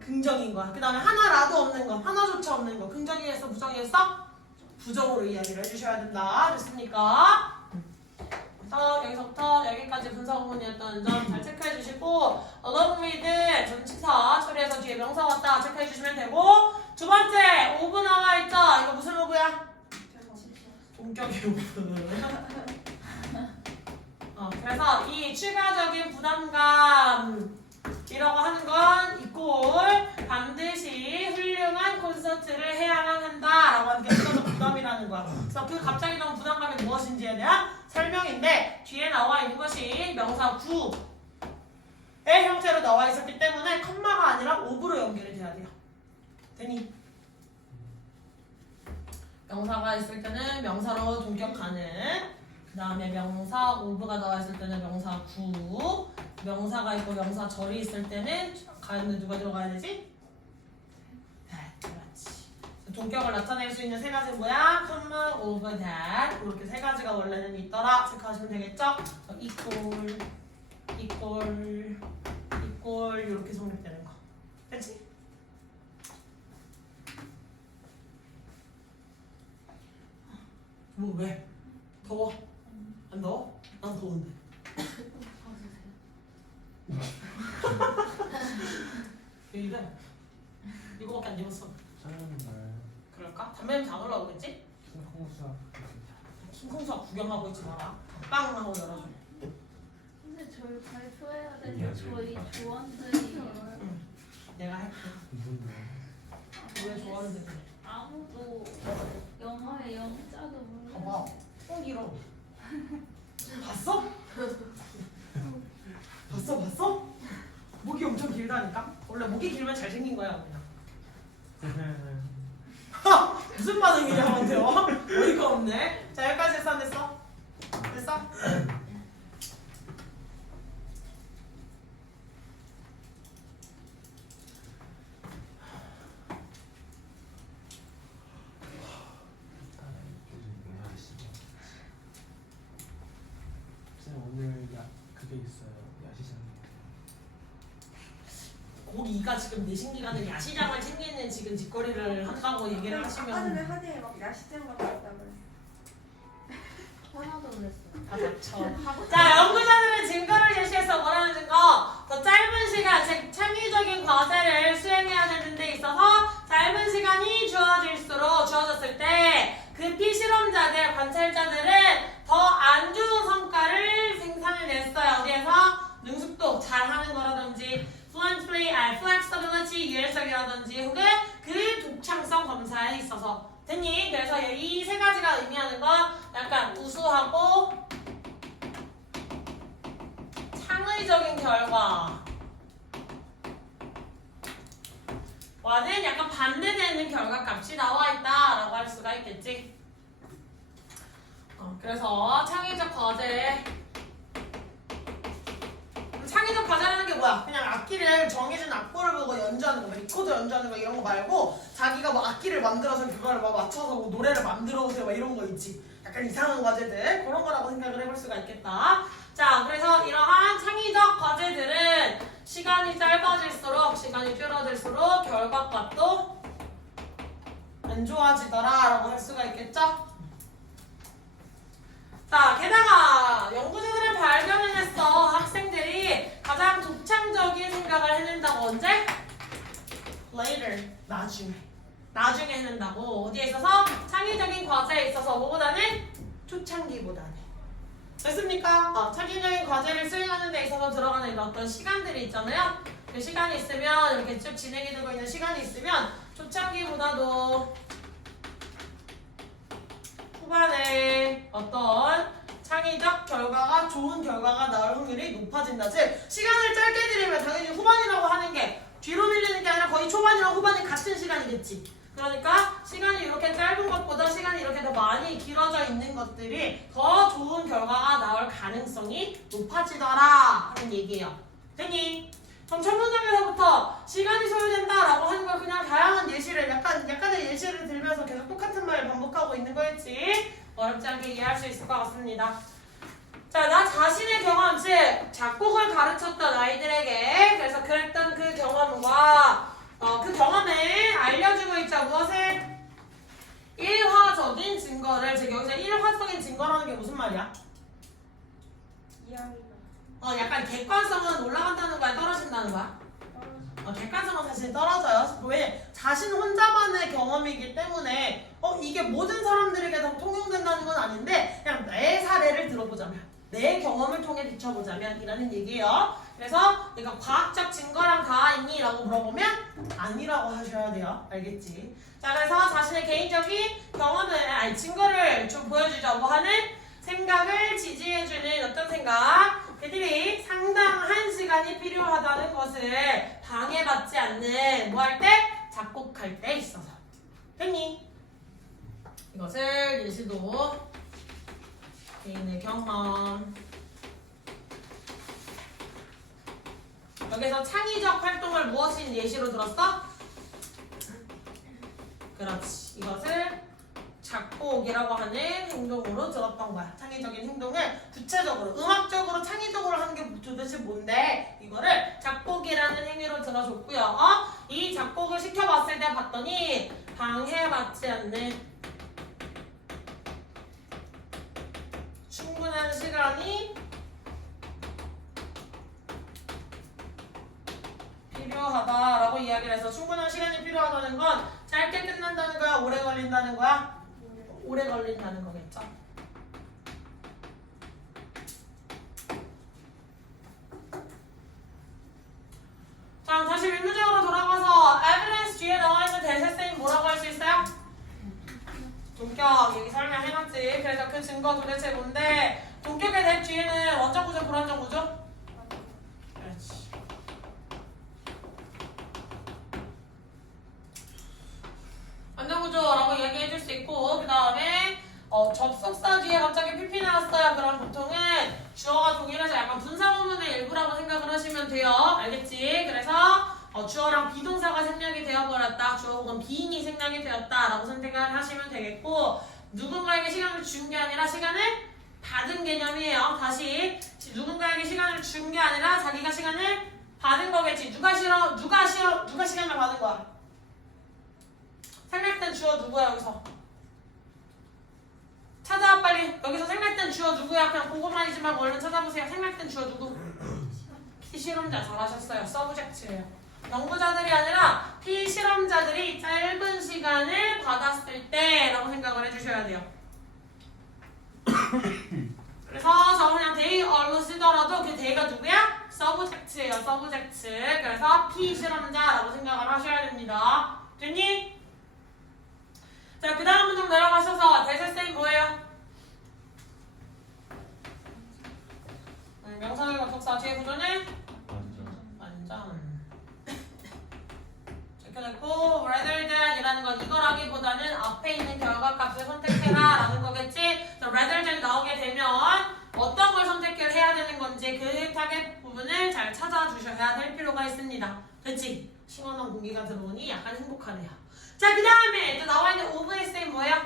긍정인 거야. 그 다음에 하나라도 없는 거, 하나조차 없는 거. 긍정이었어 부정이었어? 부정으로 이야기를 해주셔야 된다. 됐습니까? 그래서 여기서부터 여기까지 분사 구문이었던 점 잘 체크해 주시고 along with 전치사 처리해서 뒤에 명사 왔다 체크해 주시면 되고 두 번째 오브 나와 있죠? 이거 무슨 오브야? 본격의 오브. 그래서 이 추가적인 부담감이라고 하는 건 이꼴 반드시 훌륭한 콘서트를 해야만 한다라고 하는 게 추가적 부담이라는 거야. 그래서 그 갑자기 나온 부담감이 무엇인지에 대한 설명인데 뒤에 나와 있는 것이 명사 구의 형태로 나와 있었기 때문에 컴마가 아니라 오브로 연결이 돼야 돼요. 되니? 명사가 있을 때는 명사로 동격하는 그 다음에 명사 오브가 나와 있을 때는 명사 구 명사가 있고 명사 절이 있을 때는 가운데 누가 들어가야 되지? 그렇지. 동격을 나타낼 수 있는 세 가지 뭐야? comma, over, that 이렇게 세 가지가 원래는 있더라 체크하시면 되겠죠? equal 이렇게 성립되는 거 됐지? 뭐 왜? 더워? 안 더워? 난 더운데. 왜 이래? 이거밖에 안 입었어. 날 그럴까? 담배 냄새 안 올라오겠지? 킹콩사 킹콩수학 구경하고 있지 마라. 빵 하고 열어줘. 근데 저희 발표해야 여기 되는데 앉아 저희 있다. 조원들이 내가 할게. 왜 좋아하는데 그래? 아무도 영어의 영자도 몰라. 봐봐. 똥 길어. 봤어? 봤어? 목이 엄청 길다니까? 원래 목이 길면 잘생긴 거야 그냥. 무슨 반응이냐 한테요? 어이가 없네. 자 여기까지 했어 안 됐어? 됐어? 쌤 오늘 그게 있어요 야시장. 고기가 지금 내신 기간에 야시장을 챙기는 지금 짓거리를 한다고 얘기를 아까 전에 하시면 하디에 막 야시장 갔다 왔다고 그랬어. 하나도 안 했어요. 다 닥쳐. 자, 연구자들은 증거를 제시해서 원하는 증거. 더 짧은 시간, 즉 창의적인 과제를 수행해야 되는 데 있어서 짧은 시간이 주어졌을 때 그 피실험자들, 관찰자들은 더 안 좋은 성과를 생산해냈어요. 어디에서? 능숙도 잘하는 거라든지 flexibility, 유연성이라든지 혹은 그 독창성 검사에 있어서 됐니? 그래서 이 세 가지가 의미하는 건 약간 우수하고 창의적인 결과와 과는 약간 반대되는 결과값이 나와 있다라고 할 수가 있겠지. 그래서 창의적 과제. 창의적 과제라는 게 뭐야? 그냥 악기를 정해진 악보를 보고 연주하는 거, 리코더 연주하는 거 이런 거 말고 자기가 뭐 악기를 만들어서 그거를 막 맞춰서 뭐 노래를 만들어 오세요 막 이런 거 있지. 약간 이상한 과제들 그런 거라고 생각을 해볼 수가 있겠다. 자, 그래서 이러한 창의적 과제들은 시간이 짧아질수록 시간이 줄어들수록 결과값도 안 좋아지더라라고 할 수가 있겠죠. 자, 게다가 연구자들은 발견을 했어. 학생들이 가장 독창적인 생각을 해낸다고 언제? Later. 나중에 해낸다고. 어디에 있어서? 창의적인 과제에 있어서 뭐보다는? 초창기보다는. 됐습니까? 창의적인 과제를 수행하는 데 있어서 들어가는 이런 어떤 시간들이 있잖아요. 그 시간이 있으면 이렇게 쭉 진행이 되고 있는 시간이 있으면 초창기보다도 후반에 어떤 창의적 결과가 좋은 결과가 나올 확률이 높아진다. 즉 시간을 짧게 들이면 당연히 후반이라고 하는 게 뒤로 밀리는 게 아니라 거의 초반이랑 후반이 같은 시간이겠지. 그러니까 시간이 이렇게 짧은 것보다 시간이 이렇게 더 많이 길어져 있는 것들이 더 좋은 결과가 나올 가능성이 높아지더라 하는 얘기예요. 됐니? 그럼 첫 문장에서부터 시간이 소요된다라고 하는 걸 그냥 다양한 예시를 약간의 예시를 들면서 계속 똑같은 말을 반복하고 있는 거였지. 어렵지 않게 이해할 수 있을 것 같습니다. 자, 나 자신의 경험, 즉 작곡을 가르쳤던 아이들에게 그래서 그랬던 그 경험과 그 경험을 알려주고 있자. 무엇을? 일화적인 증거를. 즉 여기서 일화적인 증거라는 게 무슨 말이야? 이야기가 약간 객관성은 올라간다는 거야, 떨어진다는 거야? 객관성은 사실 떨어져요. 왜? 자신 혼자만의 경험이기 때문에 이게 모든 사람들에게 다 통용된다는 건 아닌데 그냥 내 사례를 들어보자면, 내 경험을 통해 비춰보자면 이라는 얘기예요. 그래서 이거 과학적 증거랑 다 있니? 라고 물어보면 아니라고 하셔야 돼요. 알겠지? 자, 그래서 자신의 개인적인 경험을, 증거를 좀 보여주죠. 뭐 하는? 생각을 지지해주는 어떤 생각? 그들이 상당한 시간이 필요하다는 것을 방해받지 않는 뭐 할 때? 작곡할 때 있어서. 됐니? 이것을 예시도 개인의 경험. 여기서 창의적 활동을 무엇인 예시로 들었어? 그렇지. 이것을 작곡이라고 하는 행동으로 들었던 거야. 창의적인 행동을 구체적으로, 음악적으로, 창의적으로 하는 게 도대체 뭔데? 이거를 작곡이라는 행위로 들어줬고요. 이 작곡을 시켜봤을 때 봤더니 방해받지 않는 충분한 시간이 필요하다라고 이야기를 해서, 충분한 시간이 필요하다는 건 짧게 끝난다는 거야? 오래 걸린다는 거야? 오래 걸린다는 거겠죠. 자, 다시 윗문장으로 돌아가서 evidence 뒤에 나와있는 대세쌤이 뭐라고 할 수 있어요? 동격. 여기 설명해놨지. 그래서 그 증거 도대체 뭔데? 동격의 대 뒤에는 원점 구조, 불완전 구조? 그렇지. 완전 구조라고 이야기해줄 수 있고, 그 다음에 접속사 뒤에 갑자기 PP 나왔어요. 그럼 보통은 주어가 동일해서 약간 분사구문의 일부라고 생각을 하시면 돼요. 알겠지? 그래서 주어랑 비동사가 생략이 되어버렸다. 주어 혹은 비인이 생략이 되었다라고 선택을 하시면 되겠고, 누군가에게 시간을 준 게 아니라 시간을 받은 개념이에요. 다시, 누군가에게 시간을 준 게 아니라 자기가 시간을 받은 거겠지. 누가 시간을 받은 거야? 생략된 주어 누구야 여기서? 찾아와 빨리. 여기서 생략된 주어 누구야? 그냥 보고만이지 말고 얼른 찾아보세요. 생략된 주어 누구? 피실험자. 잘하셨어요. 서브젝트예요. 연구자들이 아니라 피실험자들이 짧은 시간을 받았을 때라고 생각을 해주셔야 돼요. 그래서 저 그냥 they are로 쓰더라도 그 they가 누구야? 서브젝트예요. 서브젝트. 그래서 피실험자라고 생각을 하셔야 됩니다. 됐니? 자, 그 다음 문장 내려가셔서 대세쌤 뭐예요? 명사절 접속사 뒤에 구조는? 완전. 됐고 rather than 이라는 건 이거라기보다는 앞에 있는 결과값을 선택해라 라는 거겠지. 그래서 rather than 나오게 되면 어떤 걸 선택을 해야 되는 건지 그 타겟 부분을 잘 찾아주셔야 될 필요가 있습니다. 그치? 시원한 공기가 들어오니 약간 행복하네요. 자, 그 다음에 또 나와 있는 OVS는 뭐예요?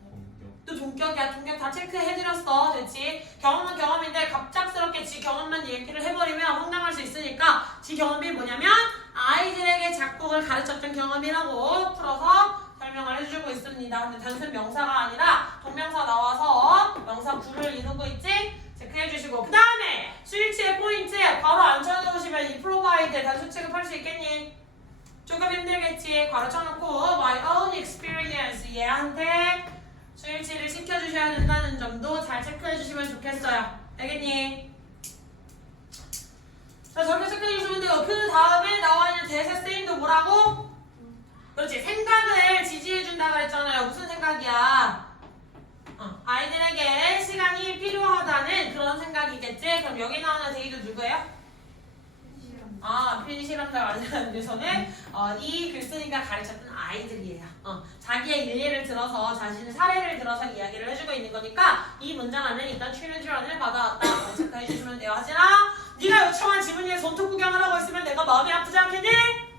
공격. 또 동격이야. 동격 다 체크해드렸어. 됐지? 경험은 경험인데 갑작스럽게 지 경험만 얘기를 해버리면 황당할 수 있으니까 지 경험이 뭐냐면 아이들에게 작곡을 가르쳤던 경험이라고 풀어서 설명을 해주고 있습니다. 근데 단순 명사가 아니라 동명사 나와서 명사 구를 이루고 있지? 체크해주시고 그 다음에 스위치의 포인트 바로 앉혀놓으시면 이 프로바이드 단수 취급할 수 있겠니? 조금 힘들겠지? 괄호 쳐놓고 my own experience 얘한테 스위치를 시켜주셔야 된다는 점도 잘 체크해주시면 좋겠어요. 알겠니? 자, 저렇게 체크해주시면 돼요. 그 다음에 나와있는 대세 쓰임도 뭐라고? 그렇지. 생각을 지지해준다 그랬잖아요. 무슨 생각이야? 아이들에게 시간이 필요하다는 그런 생각이겠지? 그럼 여기 나오는 데이도 누구예요? 필히 실험자가 아니라는 데서는 이 글쓴이가 가르쳤던 아이들이에요. 자기의 일례를 들어서 자신의 사례를 들어서 이야기를 해주고 있는 거니까 이 문장 안에 일단 트리런을 받아왔다 체크해 주시면 돼요. 하지나 네가 요청한 지문이에 손톱 구경을 하고 있으면 내가 마음이 아프지 않겠니?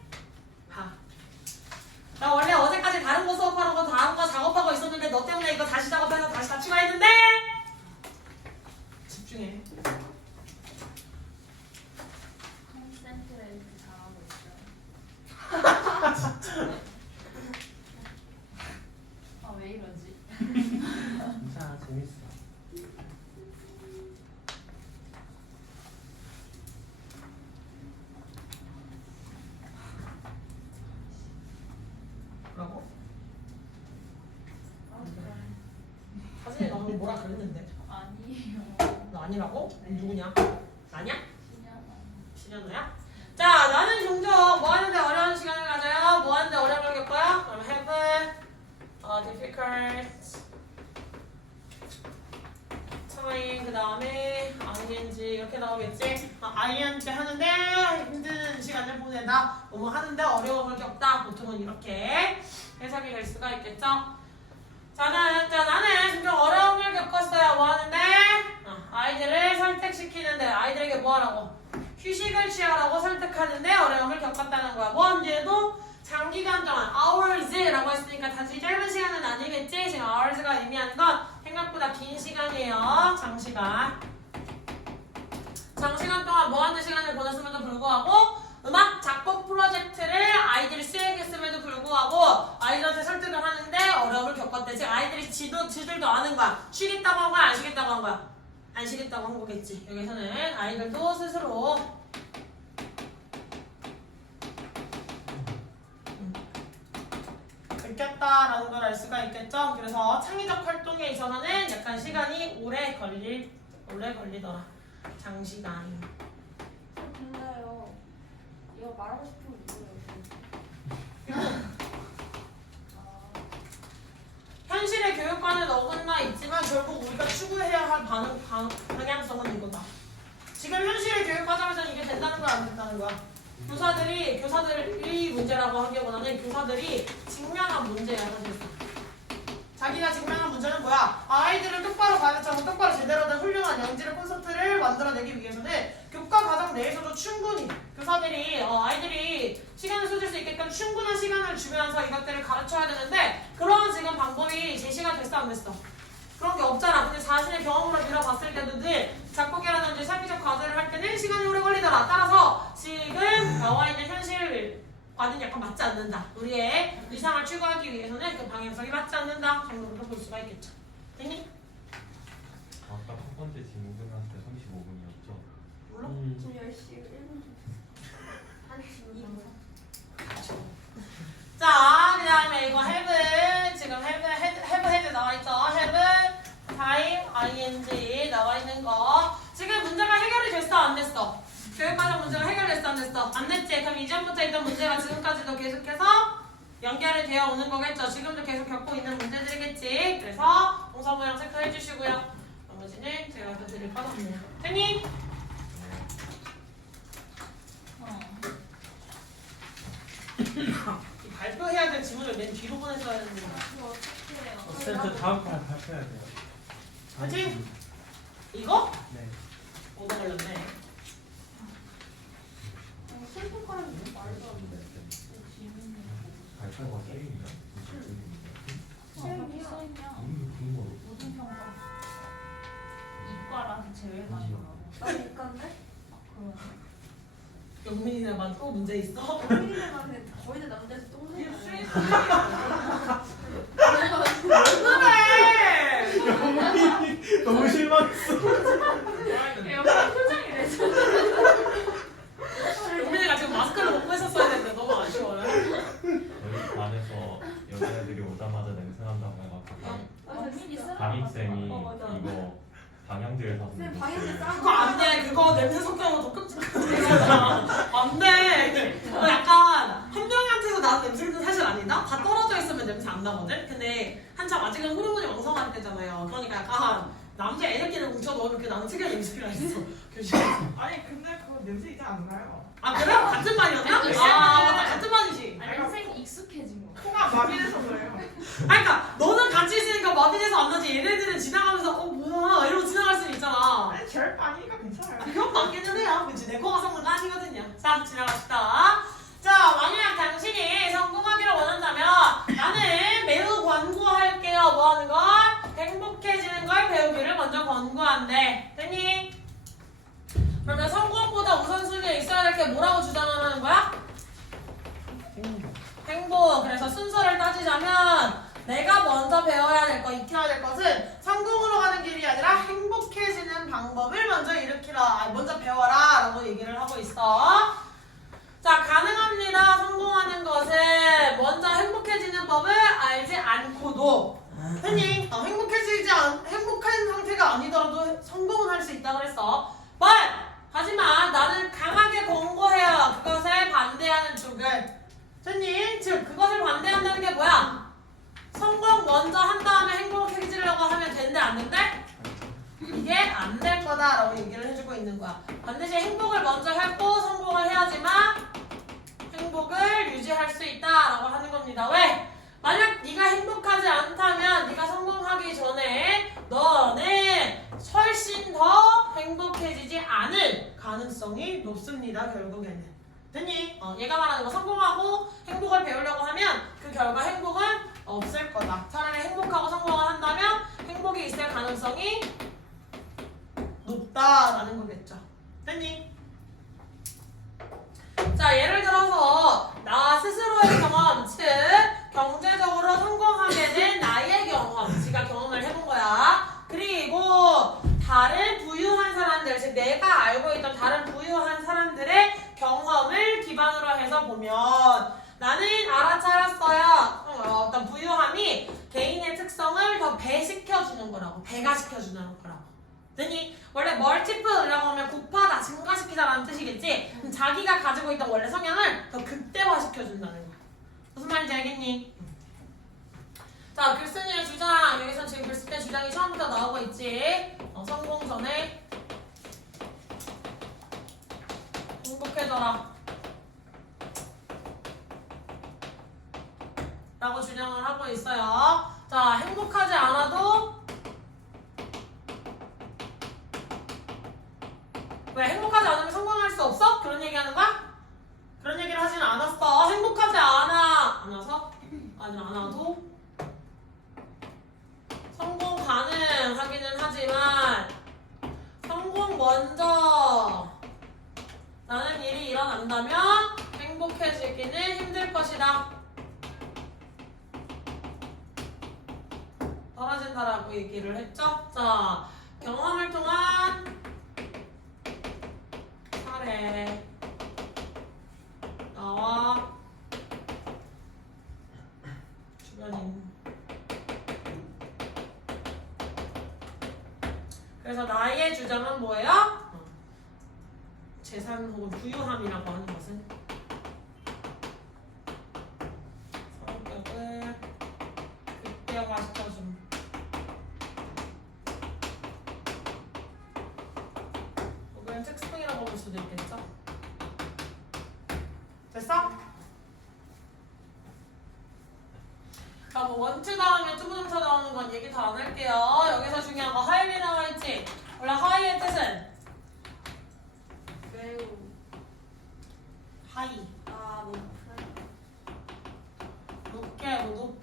나 원래 어제까지 다른 거 수업하고 다른 거 작업하고 있었는데 너 때문에 이거 다시 작업해서 다시 다 추가했는데 집중해. 콘센트를 이렇게 잘하고 있어요. 왜 이러지? 진짜 재밌어. 뭐라고? 사진에 나오는 뭐라 그랬는데? 아니에요. 너 아니라고? 네. 누구냐? 나냐? 그냥 신현우야? 자, 나는 종종 뭐 하는데 어려운 시간을 가져요? 뭐 하는데 어려움을 겪어요? 그럼 have difficult time 그 다음에 ing 이렇게 나오겠지? ing 하는데 힘든 시간을 보내다 뭐 하는데 어려움을 겪다 보통은 이렇게 해석이 될 수가 있겠죠? 자, 나는 종종 어려움을 겪었어요. 뭐 하는데? 아이들을 설득시키는데 아이들에게 뭐 하라고? 휴식을 취하라고 설득하는데 어려움을 겪었다는 거야. 뭐 언제도 장기간 동안 hours라고 했으니까 단순히 짧은 시간은 아니겠지? 지금 hours가 의미하는 건 생각보다 긴 시간이에요. 장시간. 장시간 동안 뭐 하는 시간을 보냈음에도 불구하고 음악 작곡 프로젝트를 아이들이 수행했음에도 불구하고 아이들한테 설득을 하는데 어려움을 겪었대. 즉 아이들이 지들도 아는 거야. 쉬겠다고 한 거야? 안 쉬겠다고 한 거야? 안 쉬겠다고 한 거겠지. 여기서는 아이들도 스스로 느꼈다라는 걸 알 수가 있겠죠. 그래서 창의적 활동에 있어서는 약간 시간이 오래 걸리더라. 장시간. 근데요, 이거 말하고 싶은 게 뭐예요? 현실의 교육과는 어긋나 있지만 결국 우리가 추구해야 할 방향성은 이거다. 지금 현실의 교육 과정에서는 이게 된다는 거야, 안 된다는 거야? 교사들이 문제라고 하기보다는 교사들이 직면한 문제야, 사실상. 자기가 직면한 문제는 뭐야? 아이들을 똑바로 가르쳐서 똑바로 제대로 된 훌륭한 양질의 콘서트를 만들어내기 위해서는 교과 과정 내에서도 충분히 교사들이 아이들이 시간을 쏟을 수 있게끔 충분한 시간을 주면서 이것들을 가르쳐야 되는데 그런 지금 방법이 제시가 됐어 안 됐어? 그런 게 없잖아. 근데 자신의 경험으로 밀어봤을 때도 늘 작곡이라든지 창의적 과제를 할 때는 시간이 오래 걸리더라. 따라서 지금 나와 있는 현실과는 약간 맞지 않는다. 우리의 이상을 추구하기 위해서는 그 방향성이 맞지 않는다 정도로 볼 수가 있겠죠. 됐니? 아까 첫 번째 질문은 한때 35분이었죠. 물론. 지금 10시 1분 한 2분. 자, 그 다음에 이거 have 지금 have 나와있죠. have time ing 나와있는 거 지금 문제가 해결이 됐어 안 됐어? 교육과정 문제가 해결됐어 안 됐어? 안 됐지? 그럼 이전부터 있던 문제가 지금까지도 계속해서 연결이 되어 오는 거겠죠. 지금도 계속 겪고 있는 문제들이겠지. 그래서 동사 모양 체크해 주시고요. 나머지는 제가 또 드릴 건 없네요. 됐니? 이 발표해야 될 지문을 맨 뒤로 보냈어야 했는데. 그거 어떻게 해요? 쌤저 다음 판 발표해야 돼요. 그치? 이거? 네. 오래 걸렸네. 슬픈 말도 안 돼. 발표가 게임이야? 시험이요? 모든 평가 이과라서 제외가지고 나 이건데? 그러네. 영민이네만 또 문제 있어? 우리네만 거의 다 남자에서 똥내. 그래! 너무 실망했어. 옆에 표정이 내서 영민이가 지금 마스크를 못 벗었어야 되는데 너무 아쉬워요. 저희 반에서 여자애들이 오자마자 냄새 난다고 해가지고 민이 쓰는 담임쌤이 맞아. 이거 방향제에서 쌤 방향제 그거 안 돼. 그거 냄새 섞여서 더 끔찍하잖아. 안 돼. 약간 한 명한테서 나는 냄새는 사실 아니다. 다 떨어져 있으면 냄새 안 나거든. 근데 한참 아직은 호르몬이 왕성할 때잖아요. 그러니까 약간 남자 애들끼리 뭉쳐 넣으면 그 나는 특이한 냄새가 있어. 교실에서. 아니 근데 그거 냄새 이제 안 나요. 아 그래? 같은 반이었나? 아 맞다 같은 반이지. 아니 선생님 익숙해진 거. 코가 마비돼서 그래요. 아니 그러니까 너는 같이 있으니까 마비돼서 안 나지. 얘네들은 지나가면서 뭐야 이러고 지나갈 수 있잖아. 아니 제일 빠니까 괜찮아요. 그건 맞기는 해요. 그치? 내 코가 성분 아니거든요. 자, 지나갑시다. 자, 만약 당신이 성공하기를 원한다면 나는 매우 권고할게요. 뭐 하는 걸? 행복해지는 걸 배우기를 먼저 권고한대. 됐니? 그러면 성공보다 우선순위에 있어야 될 게 뭐라고 주장하는 거야? 행복. 그래서 순서를 따지자면 내가 먼저 배워야 될 거, 익혀야 될 것은 성공으로 가는 길이 아니라 행복해지는 방법을 먼저 먼저 배워라 라고 얘기를 하고 있어. 자, 가능합니다. 성공하는 것은 먼저 행복해지는 법을 알지 않고도 흔히 행복한 상태가 아니더라도 성공은 할 수 있다 그랬어. 하지만 나는 강하게 권고해요. 그것에 반대하는 쪽을. 흔히 즉 그것을 반대한다는 게 뭐야? 성공 먼저 한 다음에 행복해지려고 하면 되는데 안 된대? 이게 안 될 거다라고 얘기를 해주고 있는 거야. 반드시 행복을 먼저 하고 성공을 해야지만 행복을 유지할 수 있다라고 하는 겁니다. 왜? 만약 네가 행복하지 않다면 네가 성공하기 전에 너는 훨씬 더 행복해지지 않을 가능성이 높습니다. 결국에는. 됐니? 얘가 말하는 거 성공하고 행복을 배우려고 하면 그 결과 행복은 없을 거다. 차라리 행복하고 성공을 한다면 행복이 있을 가능성이 높다라는 거겠죠. 됐니? 자, 예를 들어서 나 스스로의 경험, 즉 경제적으로 성공하게 된 나의 경험, 지가 경험을 해본 거야. 그리고 다른 부유한 사람들, 즉 내가 알고 있던 다른 부유한 사람들의 경험을 기반으로 해서 보면 나는 알아차렸어요. 어떤 부유함이 개인의 특성을 더 배시켜주는 거라고. 배가시켜주는 거라고. 됐니? 원래 멀티플이라고 하면 곱하다, 증가시키다라는 뜻이겠지? 그럼 자기가 가지고 있던 원래 성향을 더 극대화시켜준다는 거야. 무슨 말인지 알겠니? 자, 글쓴이의 주장. 여기서 지금 글쓴이의 주장이 처음부터 나오고 있지. 성공 전에 행복해져라 라고 주장을 하고 있어요. 자, 행복하지 않아도 왜 행복하지 않으면 성공할 수 없어? 그런 얘기 하는 거야? 그런 얘기를 하진 않았어. 행복하지 않아서? 아니, 않아도 성공 가능하기는 하지만 성공 먼저 라는 일이 일어난다면 행복해지기는 힘들 것이다. 떨어진다라고 얘기를 했죠. 자, 경험을 통한 사례 나와 주변인. 그래서 나의 주장은 뭐예요? 재산 혹은 부유함이라고 하는 것은 성격을 극대화시켜줌. 혹은 특성이라고 볼 수도 있겠죠? 됐어? 자, 뭐 원투 다음에 투부정사 나오는 건 얘기 다 안 할게요. 여기서 중요한 거 하이리 나와 있지? 원래 하이의 뜻은 매우. 하이. 아, 높게, 뭐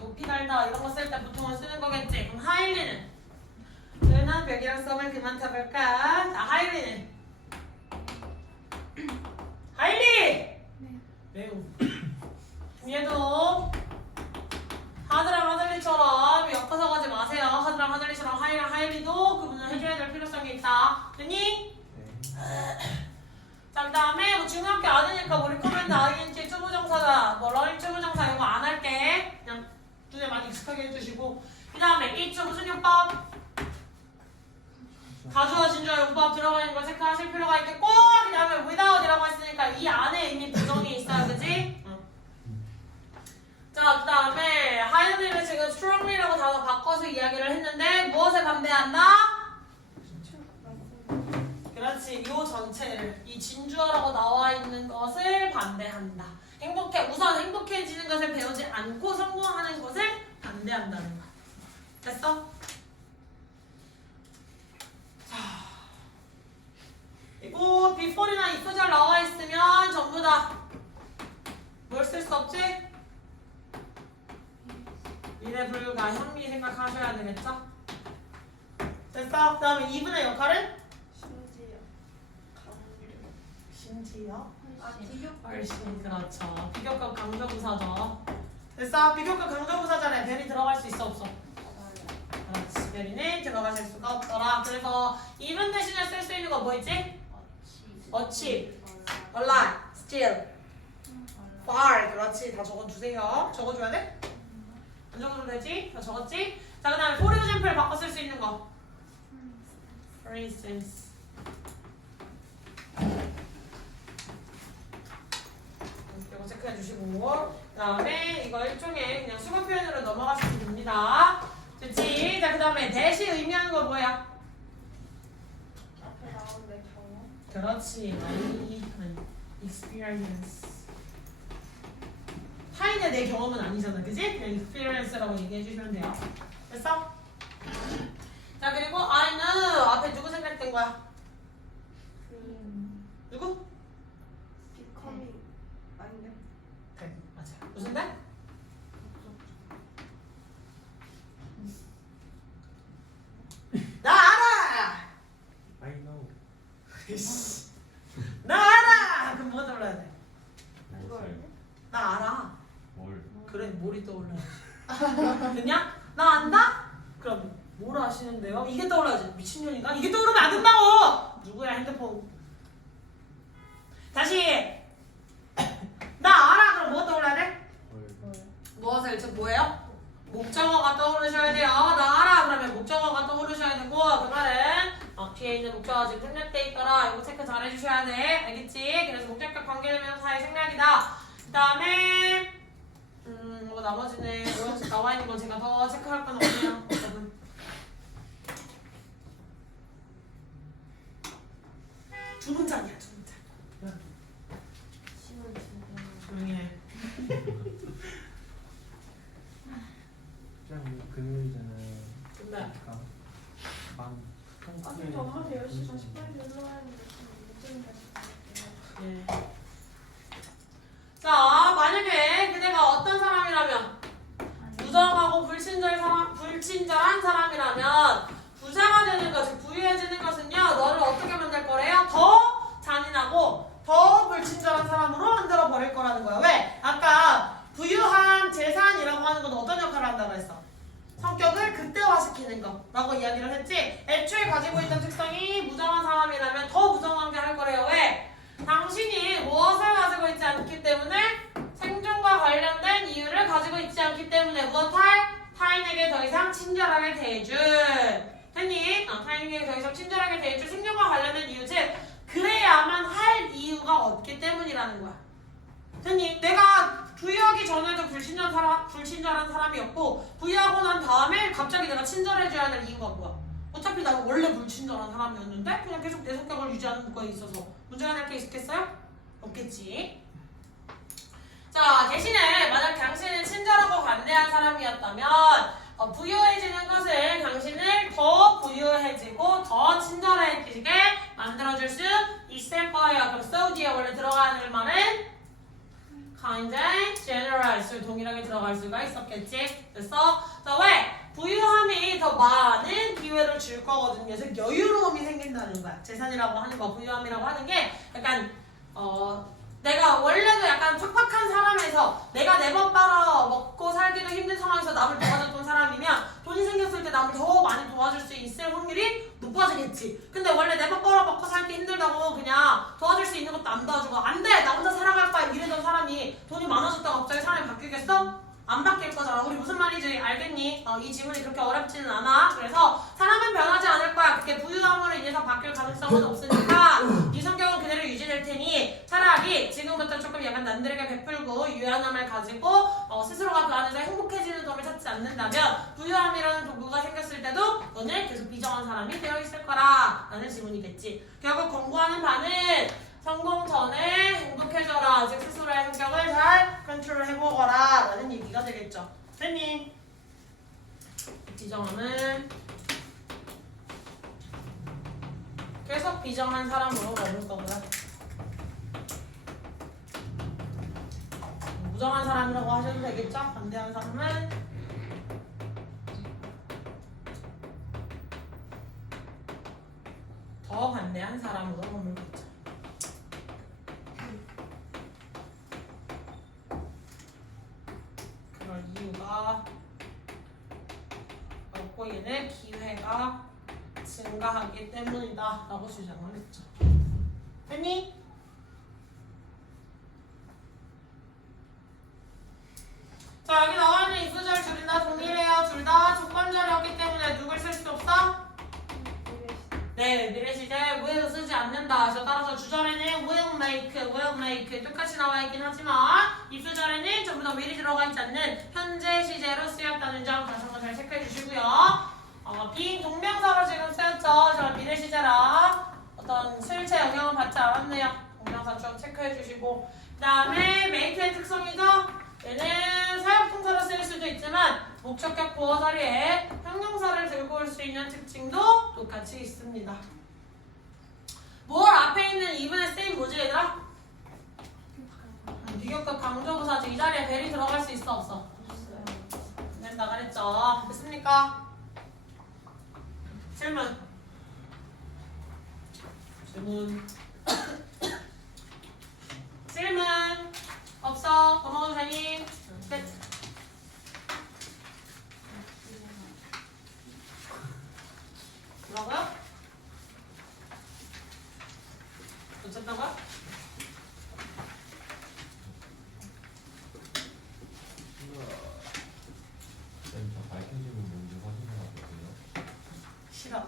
높이 달다 이런 거 쓸 때 보통은 쓰는 거겠지. 그럼 하이리는 은하 벽이랑 썸을 그만 타볼까? 자, 하이리는 하이리! 매우. 얘도 하드랑 하들리처럼 엮어서 가지 마세요. 하드랑 하들리처럼 하이랑 하이리도 구분을 해줘야 될 필요성이 있다. 됐니? 자, 그 다음에 뭐 중학교 아니니까 뭐 리커멘드 ING 투부정사다 뭐 러닝 투부정사 이거 안 할게. 그냥 눈에 많이 익숙하게 해주시고 그 다음에 이쪽 무슨 용법? 가주어 진주어 용법 들어가 있는 걸 체크하실 필요가 있겠고 그 다음에 without이라고 했으니까 이 안에 이미 부정이 있어요. 그지? 자, 그 다음에 하이드님은 지금 strongly라고 단어 바꿔서 이야기를 했는데 무엇에 반대한다? 그렇지. 요 전체를 이 진주어라고 나와 있는 것을 반대한다. 우선 행복해지는 것을 배우지 않고 성공하는 것을 반대한다는 거야. 됐어? 자, 그리고 before이나 if잘 나와 있으면 전부 다 뭘 쓸 수 없지? 미래 불가 현미 생각하셔야 되겠죠? 됐어? 그 다음에 이분의 역할은? 심지어. 강류. 심지어? 아, 비교. 훨씬 그렇죠. 비교급 강조부사죠. 됐어? 비교급 강조부사전에 별이 들어갈 수 있어 없어? 그렇지. 별이는 들어가실 수가 없더라. 그래서 이분 대신에 쓸 수 있는 거 뭐 있지? achieve, align, still, far. 그렇지. 다 적어주세요. 적어줘야 돼? 안 적어도 되지? 다 적었지? 자, 그 다음에 for example 바꿔 쓸 수 있는 거. For instance. 이거 체크해 주시고 그 다음에 이거 일종의 그냥 수거 표현으로 넘어가시면 됩니다. 좋지? 자, 그 다음에 대시 의미하는 거 뭐야? 앞에 나온 내 경험. 그렇지. experience. 타인의 내 경험은 아니잖아. 그지? 그냥 experience라고 얘기해 주시면 돼요. 됐어? 자, 그리고 I know 앞에 누구 생각된 거야? 누구? becoming. 아닌데? 네, 맞아요. 무슨 데? 나 알아! I know. 이씨. 나 알아! 그럼 뭐가 떠올라야 돼? 뭘? 나 알아. 뭘? 그래, 뭘이 떠올라야 돼? 됐냐? 나 안다? 그럼 뭘 아시는데요? 이게 떠올라야지. 미친년인가? 이게 떠오르면 안 된다고! 누구야, 핸드폰. 다시. 나 알아! 그럼 뭐가 떠올라야 돼? 뭘? 무엇을 즉 뭐예요? 목적어가 떠오르셔야 돼요. 나 알아. 그러면 목적어가 떠오르셔야 되고 그거는 뒤에 있는 목적어가 지금 생략돼 있더라. 이거 체크 잘 해주셔야 돼. 알겠지? 그래서 목적격 관계대명사의 생략이다. 그 다음에 뭐 나머지는 여기 나와 있는 건 제가 더 체크할 건 없네요. 여러분. 두 문장이야, 두 문장. 조용히 해. 그냥 금요일이잖아요. 근데 그러니까 만 아니, 저 엄마 10시 40분에 일로 하는데 지금 못 다시 예. 자, 만약에 그대가 어떤 사람이라면 무정하고 불친절한 사람이라면 부자가 되는 것, 즉 부유해지는 것은요, 너를 어떻게 만들 거래요? 더 잔인하고 더 불친절한 사람으로 만들어 버릴 거라는 거야. 왜? 아까 부유한 재산이라고 하는 건 어떤 역할을 한다고 했어? 성격을 극대화시키는 거라고 이야기를 했지. 애초에 가지고 있던 특성이 무정한 사람이라면 더 무정하게 할 거래요. 왜? 당신이 무엇을 가지고 있지 않기 때문에 생존과 관련된 이유를 가지고 있지 않기 때문에 무엇할? 타인에게 더 이상 친절하게 대해줄. 됐니? 타인에게 더 이상 친절하게 대해줄 생존과 관련된 이유, 즉 그래야만 할 이유가 없기 때문이라는 거야. 됐니? 내가 부유하기 전에도 불친절한 사람이었고 부유하고 난 다음에 갑자기 내가 친절해줘야 될 이유가 뭐야? 어차피 나는 원래 불친절한 사람이었는데 그냥 계속 내 성격을 유지하는 거에 있어서 문제가 될 게 있겠어요? 없겠지. 자, 대신에 만약 당신은 친절하고 관대한 반대한 사람이었다면 부유해지는 것을 당신을 더 부유해지고 더 친절해지게 만들어줄 수 있을 거예요. 그럼 so 뒤에 원래 들어가야 될 말은 kind and generous 동일하게 들어갈 수가 있었겠지. 됐어? 자, 왜? 부유함이 더 많은 기회를 줄 거거든요. 그래서 여유로움이 생긴다는 거야. 재산이라고 하는 거, 부유함이라고 하는 게 약간 내가 원래도 약간 팍팍한 사람에서 내가 내 밥 빨아 먹고 살기도 힘든 상황에서 남을 도와줬던 사람이면 돈이 생겼을 때 남을 더 많이 도와줄 수 있을 확률이 높아지겠지. 근데 원래 내 밥 빨아 먹고 살기 힘들다고 그냥 도와줄 수 있는 것도 안 도와주고 안 돼! 나 혼자 살아갈 거야 이러던 사람이 돈이 많아졌다가 갑자기 사람이 바뀌겠어? 안 바뀔 거잖아. 우리 무슨 말인지 알겠니? 이 질문이 그렇게 어렵지는 않아. 그래서 사람은 변하지 않을 거야. 그게 부유함으로 인해서 바뀔 가능성은 없으니까 네 성격은 그대로 유지될 테니 차라리 지금부터 조금 약간 남들에게 베풀고 유연함을 가지고 스스로가 그 안에서 행복해지는 도움을 찾지 않는다면 부유함이라는 도구가 생겼을 때도 너는 계속 비정한 사람이 되어 있을 거라 라는 질문이겠지. 결국 권고하는 바는 성공 전에 행복해져라. 즉 스스로의 성격을 잘 컨트롤해보거라 라는 얘기가 되겠죠. 됐니? 비정함은 계속 비정한 사람으로 머물 거고요. 무정한 사람이라고 하셔도 되겠죠? 반대한 사람은 더 반대한 사람으로 머물겠죠. 그럴 이유가 얻고 있는 기회가 증가하기 때문이다 라고 주장을 했죠. 됐니? 자, 여기 나와 있는 입수절 줄이나 동일해요. 둘 다 조건절이었기 때문에 누굴 쓸 수 없어? 네, 미래 시제 will 쓰지 않는다. 그래서 따라서 주절에는 will make 똑같이 나와 있긴 하지만 입수절에는 전부 다 will이 들어가 있지 않는 현재 시제로 쓰였다는 점 다시 한번 잘 체크해 주시고요. 빈 동명사로 지금 쓰였죠. 저 미래 시제라 어떤 실체 영향을 받지 않았네요. 동명사 좀 체크해 주시고 그 다음에 make의 특성이죠. 얘는 사역동사로 쓰일 수도 있지만 목적격 보어 자리에 형용사를 들고 올 수 있는 특징도 똑같이 있습니다. 뭘 앞에 있는 이분의 same 뭐지 얘들아? 비교급 강조부사지. 이 자리에 벨이 들어갈 수 있어 없어? 안 된다 그랬죠. 됐습니까? 질문 질문 없어. 넘어가도 되니? 끝. 뭐라고요? 놓쳤다고요? 쌤, 저 밝혀지면 뭔지 확인해야 되고요. 싫어.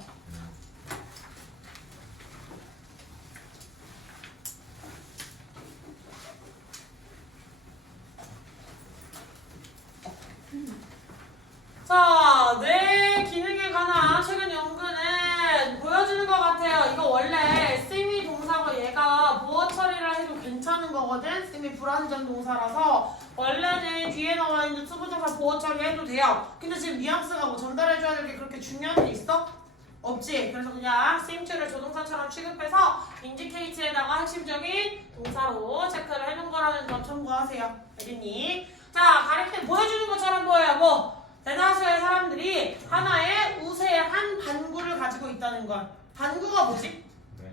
자, 뇌 기능에 관한 최근 연구는 보여주는 것 같아요. 이거 원래 쌤이 동사고 얘가 보어 처리를 해도 괜찮은 거거든. 쌤이 불완전 동사라서 원래는 뒤에 나와 있는 투부정사 보어 처리해도 돼요. 근데 지금 뉘앙스가 뭐 전달해줘야 될 게 그렇게 중요한 게 있어? 없지. 그래서 그냥 쌤2를 조동사처럼 취급해서 인디케이트에다가 핵심적인 동사로 체크를 해놓은 거라는 점 참고하세요. 알겠니? 자, 가리켜 보여주는 것처럼 보여요. 뭐? 대다수의 사람들이 하나의 우세한 반구를 가지고 있다는 걸. 반구가 뭐지? 네.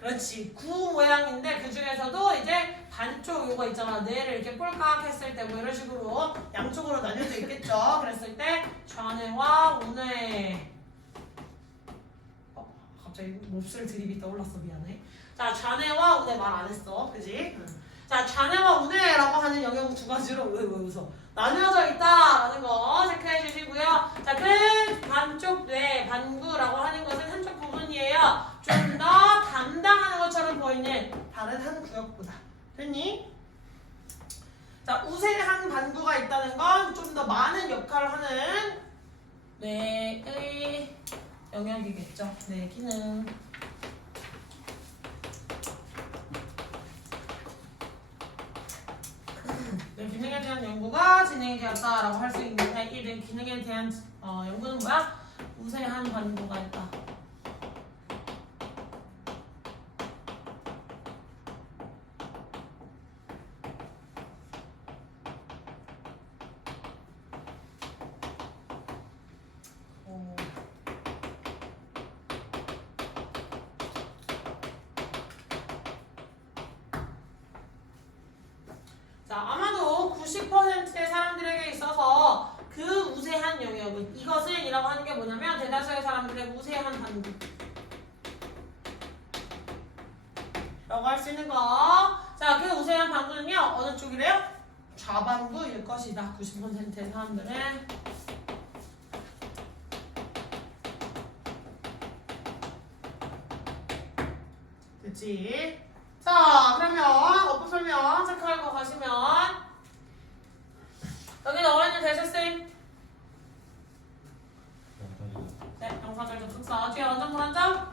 그렇지. 구 모양인데 그 중에서도 이제 반쪽 요거 있잖아. 뇌를 이렇게 꼴깍 했을 때 뭐 이런 식으로 양쪽으로 나뉘어져 있겠죠. 그랬을 때 좌뇌와 우뇌. 갑자기 몹쓸 드립이 떠올랐어. 미안해. 자, 좌뇌와 우뇌 말 안 했어. 그지? 자, 좌뇌와 우뇌라고 하는 영역 두 가지로 왜 웃어? 나뉘어져 있다라는 거 체크해 주시고요. 자, 그 반쪽 뇌, 반구라고 하는 것은 한쪽 부분이에요. 좀 더 담당하는 것처럼 보이는 다른 한 구역보다. 됐니? 자, 우세한 반구가 있다는 건 좀 더 많은 역할을 하는 뇌의 영역이겠죠. 뇌 기능. 기능에 대한 연구가 진행이 되었다라고 할 수 있는데 이 기능에 대한 연구는 뭐야? 우세한 반도가 있다. 자, 아마도 90%의 사람들에게 있어서 그 우세한 영역은 이것은 이라고 하는 게 뭐냐면 대다수의 사람들의 우세한 반도 라고 할 수 있는 거. 자, 그 우세한 반도는요 어느 쪽이래요? 좌반구일 것이다. 90%의 사람들은. 됐지? 자, 그러면 어법 설명 체크하고 가시면 여기 나와 있는 대세쌤 네, 명사절도 특사 뒤에 완전 불완전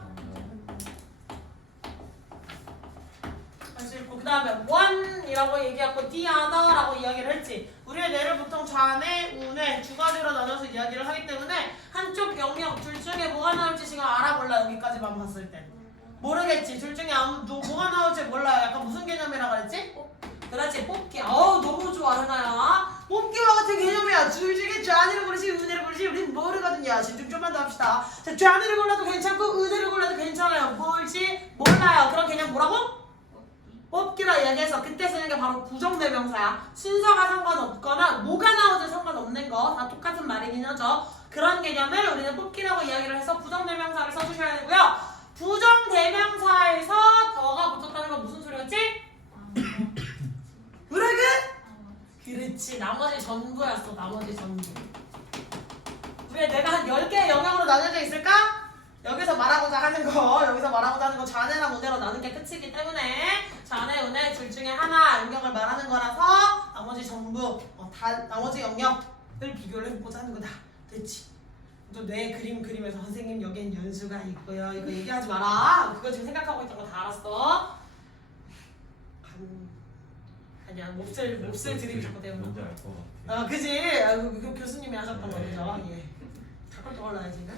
할 수 있고 그 다음에 one이라고 얘기하고 the other라고 이야기를 했지. 우리의 뇌를 보통 좌뇌, 우뇌 두 가지로 나눠서 이야기를 하기 때문에 한쪽 영역 둘 중에 뭐가 나올지 지금 알아볼라. 여기까지만 봤을 때 모르겠지. 둘 중에 뭐가 나올지 몰라요. 약간 무슨 개념이라 그랬지? 그렇지, 뽑기. 너무 좋아, 하나야. 뽑기와 같은 개념이야. 둘 중에 좌뇌를 고르지 우뇌를 고르지 우린 모르거든요. 집중 좀만 더 합시다. 자, 좌뇌를 골라도 괜찮고 우뇌를 골라도 괜찮아요. 뭘지 몰라요. 그런 개념 뭐라고? 뽑기라 이야기해서 그때 쓰는 게 바로 부정대명사야. 순서가 상관없거나 뭐가 나오든 상관없는 거 다 똑같은 말이긴 하죠. 그런 개념을 우리는 뽑기라고 이야기를 해서 부정대명사를 써주셔야 되고요. 부정대명사에서 더가 붙었다는 건 무슨 소리였지? 뭐라고? 그렇지. 나머지 전부였어. 나머지 전부. 우리 내가 한 10개의 영역으로 나눠져 있을까? 여기서 말하고자 하는 거 좌뇌랑 우뇌로 나눈 게 끝이기 때문에 좌뇌, 우뇌 둘 중에 하나 영역을 말하는 거라서 나머지 전부 나머지 영역을 비교를 해보자 하는 거다. 됐지? 또 뇌 그림 그리면서 선생님 여긴 연수가 있고요. 이거 얘기하지 마라. 그거 지금 생각하고 있던 거 다 알았어. 아니야 몹쓸 드립 자꾸 때문에. 뭔지 알 것 같아. 그지? 그 교수님이 하셨던 거죠. 예. 자꾸 떠올라야지.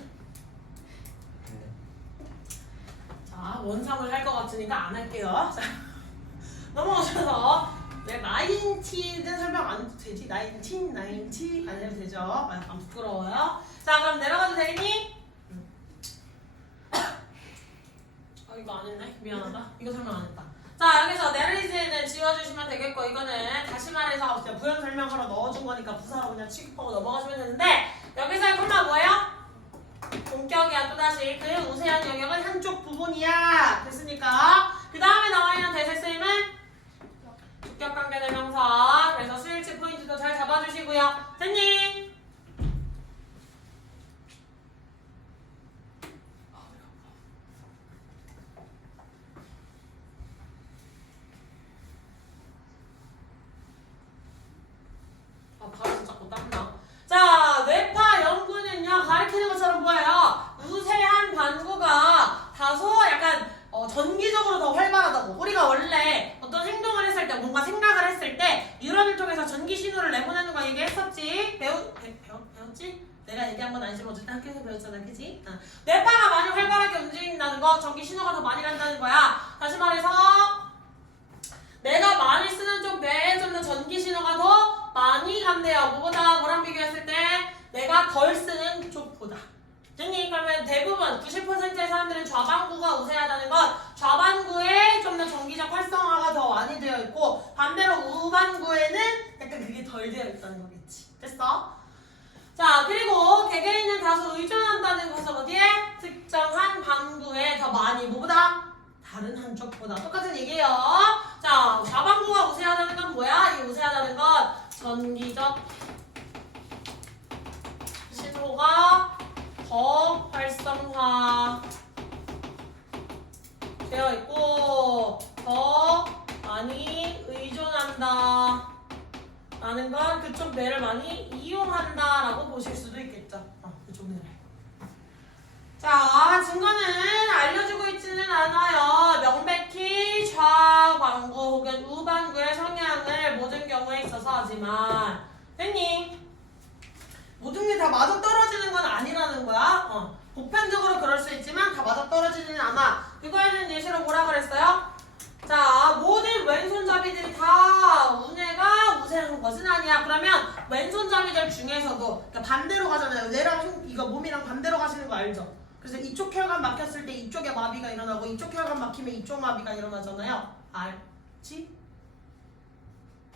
자, 원상을 할 것 같으니까 안 할게요. 자, 넘어오셔서 나인티는 설명 안 해도 되지? 나인티 안 해도 되죠? 약간 부끄러워요. 자, 그럼 내려가도 되니? 이거 안 했네? 미안하다. 이거 설명 안 했다. 자, 여기서 내리즈는 지워주시면 되겠고 이거는 다시 말해서 그냥 부연 설명하러 넣어준 거니까 부사로 그냥 취급하고 넘어가시면 되는데 여기서의 콤마 뭐예요? 본격이야. 또다시 그 우세한 영역은 한쪽 부분이야. 됐으니까 그 다음에 나와 있는 대세쌤은 주격관계대명사. 그래서 스위치 포인트도 잘 잡아주시고요. 됐니? 바로 진짜 땀나. 자, 뇌파 연구는요 가리키는 것처럼 보여요. 우세한 반구가 다소 약간 전기적으로 더 활발하다고. 우리가 원래 어떤 행동을 했을 때 뭔가 생각을 했을 때 뉴런을 통해서 전기 신호를 내보내는 거 얘기했었지. 배웠지? 내가 얘기한 건 아니지만 어쨌든 학교에서 배웠잖아, 그치? 뇌파가 많이 활발하게 움직인다는 거, 전기 신호가 더 많이 간다는 거야. 다시 말해서 내가 많이 쓰는 쪽 뇌에 좀 더 전기 신호가 더 많이 간대요. 뭐랑 비교했을 때 내가 덜 쓰는 쪽보다. 그러면 대부분 90%의 사람들은 좌반구가 우세하다는 건 좌반구에 좀 더 전기적 활성화가 더 많이 되어 있고 반대로 우반구에는 약간 그게 덜 되어 있다는 거겠지. 됐어? 자, 그리고 개개인은 다소 의존한다는 것은 어디에? 특정한 반구에 더 많이 뭐보다? 다른 한쪽보다. 똑같은 얘기예요. 자, 좌반구가 우세하다는 건 뭐야? 이 우세하다는 건 전기적 신호가 더 활성화 되어 있고 더 많이 의존한다 라는 건 그쪽 뇌를 많이 이용한다 라고 보실 수도 있겠죠. 그쪽 뇌를. 자, 증거는 알려주고 있지는 않아요. 명백히 좌반구 혹은 우반구의 성향을 모든 경우에 있어서 하지만 됐니? 모든 게 다 맞아 떨어지는 건 아니라는 거야. 보편적으로 그럴 수 있지만 다 맞아 떨어지지는 않아. 그거에는 예시로 뭐라 그랬어요? 자, 모든 왼손잡이들이 다 운해가 우세한 것은 아니야. 그러면 왼손잡이들 중에서도 그러니까 반대로 가잖아요. 뇌랑 이거 몸이랑 반대로 가시는 거 알죠? 그래서 이쪽 혈관 막혔을 때 이쪽에 마비가 일어나고 이쪽 혈관 막히면 이쪽 마비가 일어나잖아요. 알지?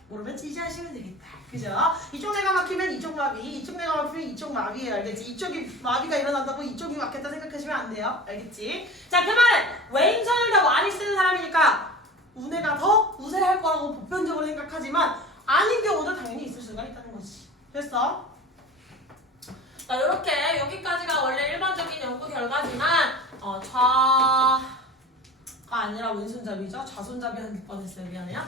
모르면 지시하시면 되겠다. 그죠? 이쪽 뇌가 막히면 이쪽 마비, 이쪽 뇌가 막히면 이쪽 마비예요. 알겠지? 이쪽이 마비가 일어난다고 이쪽이 막혔다 생각하시면 안 돼요. 알겠지? 자, 그 말은 왼손을 더 많이 쓰는 사람이니까 운해가 더 우세할 거라고 보편적으로 생각하지만 아닌 경우도 당연히 있을 수가 있다는 거지. 됐어? 자, 이렇게 여기까지가 원래 일반적인 연구 결과지만 좌가 아니라 왼손잡이죠? 좌손잡이 한 번 했어요. 미안해요.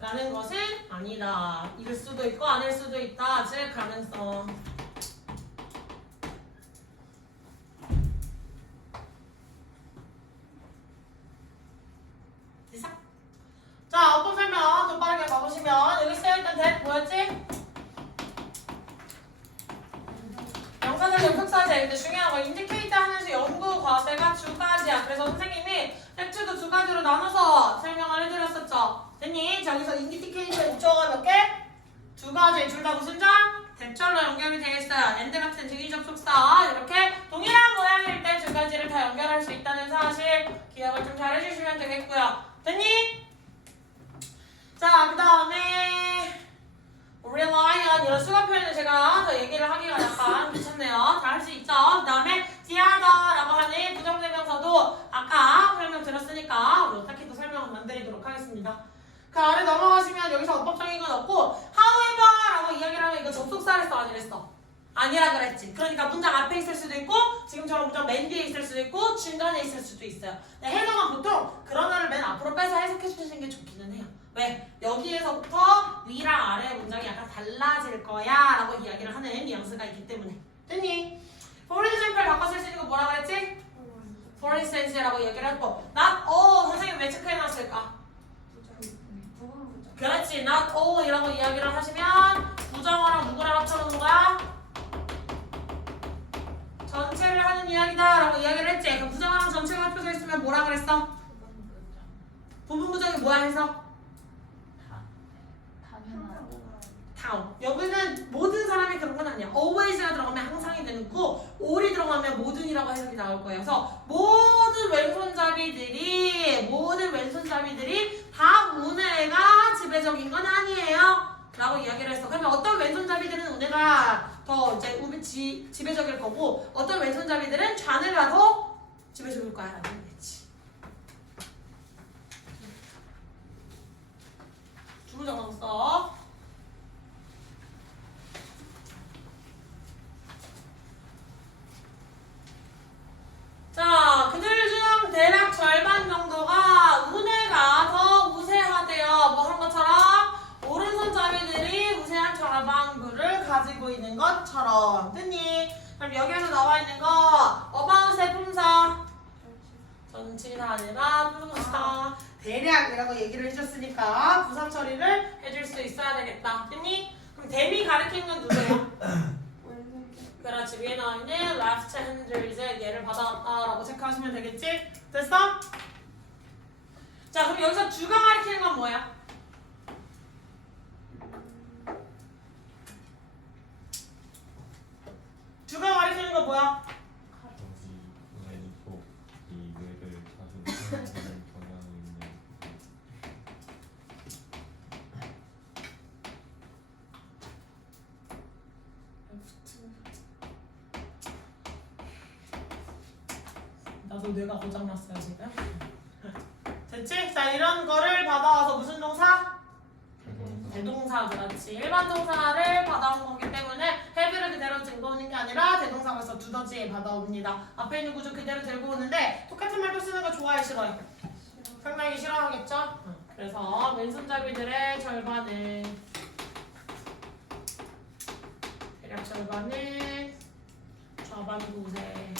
라는 것은 아니다. 일 수도 있고 아닐 수도 있다. 즉 가능성. 됐어? 자, 어법 설명 좀 빠르게 가보시면 여기 쓰여있던 that 뭐였지? 명사절 접속사제. 근데 중요한 거 인디케이터 하면서 연구 과제가 두 가지야. 그래서 선생님이 팩트도 두 가지로 나눠서 설명을 해드렸었죠. 됐니? 저기서 인디케이터 목적어가 몇 개? 두 가지. 둘 다 무슨 절? 대절로 연결이 되어 있어요. and 같은 등위 접속사. 이렇게 동일한 모양일 때 두 가지를 다 연결할 수 있다는 사실 기억을 좀 잘 해주시면 되겠고요. 됐니? 자, 그 다음에 rely on 이런 수가 표현을 제가 더 얘기를 하기가 약간 귀찮네요. 잘 할 수 있죠? 그 다음에 지하다라고 하는 부정대명사도 아까 설명드렸으니까 어떻게 또 설명을 안 드리도록 하겠습니다. 그 아래 넘어가시면 여기서 어법적인 건 없고 however라고 이야기를 하면 이거 접속사를 했어 아니랬어? 아니라 그랬지. 그러니까 문장 앞에 있을 수도 있고 지금처럼 문장 맨 뒤에 있을 수도 있고 중간에 있을 수도 있어요. 해석은 보통 그런어를 맨 앞으로 빼서 해석해 주시는 게 좋기는 해요. 왜? 여기에서부터 위랑 아래의 문장이 약간 달라질 거야 라고 이야기를 하는 뉘앙스가 있기 때문에. 됐니? for example 바꿔 쓸 수 있는 거 뭐라 그랬지? for instance라고 얘기를 했고 not all 선생님 왜 체크해놨을까? 그렇지. not all 이라고 이야기를 하시면 부정어랑 누구랑 합쳐놓는 거야? 전체를 하는 이야기다 라고 이야기를 했지. 그럼 부정어랑 전체가 합쳐져 있으면 뭐라 그랬어? 부분 부정이 뭐야 해서? 다음. 여기는 모든 사람이 그런 건 아니야. always가 들어가면 항상이 되는 거고 all이 들어가면 모든이라고 해석이 나올 거예요. 그래서 모든 왼손잡이들이 다 운해가 지배적인 건 아니에요 라고 이야기를 했어. 그러면 어떤 왼손잡이들은 운해가 더 이제 지배적일 거고 어떤 왼손잡이들은 좌뇌가 더 지배적일 거야 라는 거지. 두 문 적었어. 자, 그들 중 대략 절반 정도가 운해가 더 우세하대요. 뭐 한 것처럼 오른손잡이들이 우세한 절반부를 가지고 있는 것처럼. 됐니? 그럼 여기에서 나와 있는 거 about의 품사 전치사 아니라 품사 대략이라고 얘기를 해줬으니까 부사 처리를 해줄 수 있어야 되겠다. 됐니? 그럼 대미 가리키는 건 누구예요? 그렇지. 위에 나와있는 left handers 얘를 받아왔다라고 체크하시면 되겠지? 됐어? 자, 그럼 여기서 주가 가리키는 건 뭐야? 주가 가리키는 건 뭐야? 여기 왼쪽 이 뇌를 자주 사용하는 경향이 있는 나도 뇌가 고장났어요 지금. 됐지? 자, 이런 거를 받아와서 무슨 동사? 대동사. 그렇지. 일반 동사를 받아온 거기 때문에 have를 그대로 들고 오는 게 아니라 대동사 벌써 두더지에 받아옵니다. 앞에 있는 구조 그대로 들고 오는데 똑같은 말도 쓰는 거 좋아해 싫어해? 상당히 싫어하겠죠? 그래서 왼손잡이들의 절반은 대략 절반은 좌반구 우세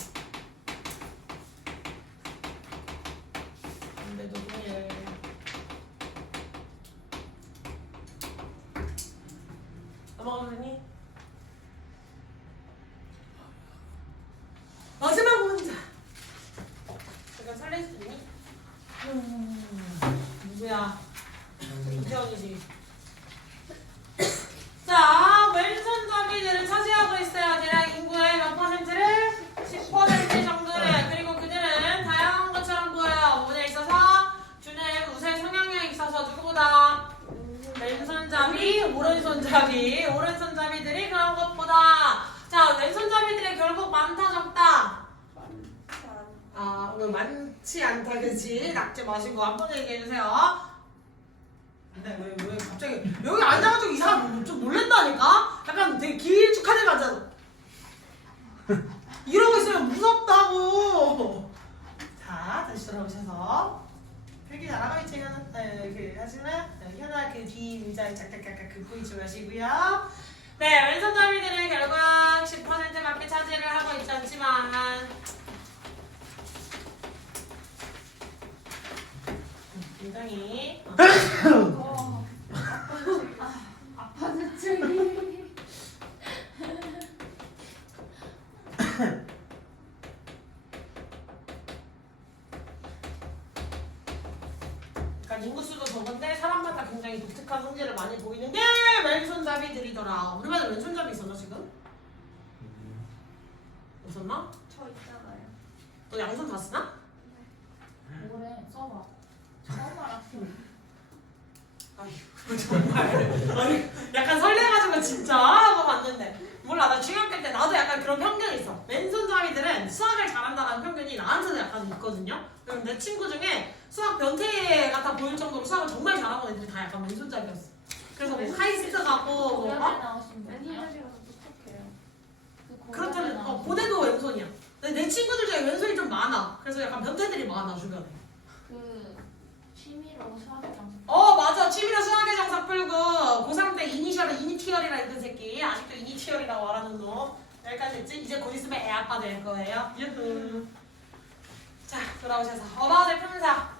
많지 않다, 그치? 낙제 마시고 한 번 얘기해주세요. 근데 왜 갑자기 여기 앉아가지고 이 사람 좀 놀랜다니까? 약간 되게 길쭉하게 가잖아. 이러고 있으면 무섭다고. 자, 다시 돌아오셔서 필기 잘하고 있지, 현아? 하시면 현아 그 뒤 의자에 짝짝짝짝 긁고 있지 마시고요. 네, 왼손 더미들은 결국 10% 밖에 차지를 하고 있지 않지만 굉장히 아빠는 저기. 그러니까 인구수도 적은데 사람마다 굉장히 독특한 성질을 많이 보이는 게 왼손잡이들이더라. 우리 반에 왼손잡이 있었나 지금? 없었나? 저 있잖아요. 너 양손 다 쓰나? 뭐래? 써봐. 처음 알았어. 아휴 정말 아니 약간 설레가지고 진짜 하고 봤는데 몰라 나 중학교 때 나도 약간 그런 편견이 있어. 왼손잡이들은 수학을 잘한다는 편견이 나한테도 약간 있거든요. 그럼 내 친구 중에 수학 변태 같아 보일 정도로 수학을 정말 잘하는 애들이 다 약간 왼손잡이였어. 그래서 뭐 하이스트 가고 고려대 뭐 나오신 분이요? 왼손잡이라서 똑똑해요. 그렇다면 고대도 왼손이야. 근데 내 친구들 중에 왼손이 좀 많아. 그래서 약간 변태들이 많아 주변에. 그 취미로 수학을 장사. 맞아. 취미로 수학의 정석 풀고 고3 때 이니셜을 이니티얼이라 했던 새끼 아직도 이니티얼이라고 말하는 놈 여기까지 했지? 이제 곧 있으면 애 아빠 될 거예요. 유후. 자 돌아오셔서 어바웃의 품사.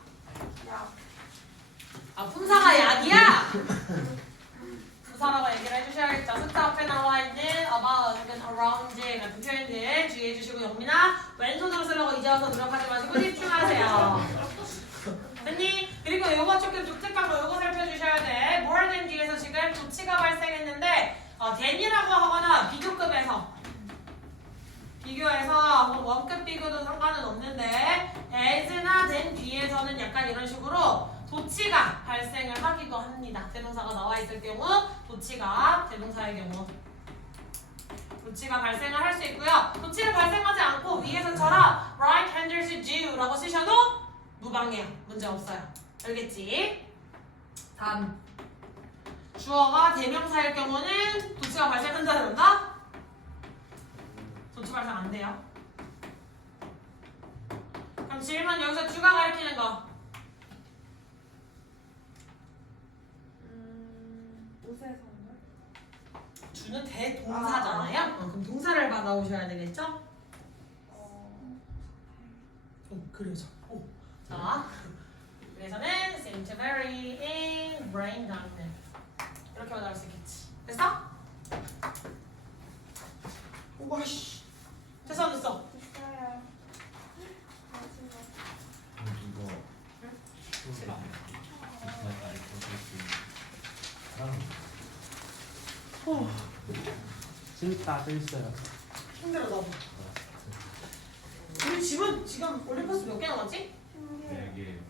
품사가 약이야? 부사라고 얘기를 해주셔야겠죠. 숫자 앞에 나와 있는 about 혹은 around 같은 표현들 주의해 주시고 영민아 왼손으로 쓰려고 이제 와서 노력하지 마시고 집중하세요. 됐니? 그리고 요거 조금 독특한 거 요거 살펴주셔야 돼. more than 뒤에서 지금 조치가 발생했는데 than이라고 하거나 비교급에서 비교해서 뭐 원급 비교도 상관은 없는데 as나 than 뒤에서는 약간 이런 식으로 도치가 발생을 하기도 합니다. 대동사가 나와 있을 경우 도치가 대동사의 경우 도치가 발생을 할 수 있고요. 도치를 발생하지 않고 위에서처럼 right handers do 라고 쓰셔도 무방해요. 문제 없어요. 알겠지? 다음 주어가 대명사일 경우는 도치가 발생한다 그런다? 도치 발생 안 돼요. 그럼 질문 여기서 주가 가리키는 거 우세선물. 주는 대동사잖아요? 그럼 동사를 받아오셔야 되겠죠? 그래서 자 그래서는 seem to vary in brain dominant 이렇게 받아올 수 있겠지. 됐어? 오와씨 됐어 안 됐어? 있어요. 마지막. 이거 싫어. 재밌다 재밌어요. 힘들어 나도. 우리 집은 지금 올림퍼스 몇 개 남았지? 신기해요. 되게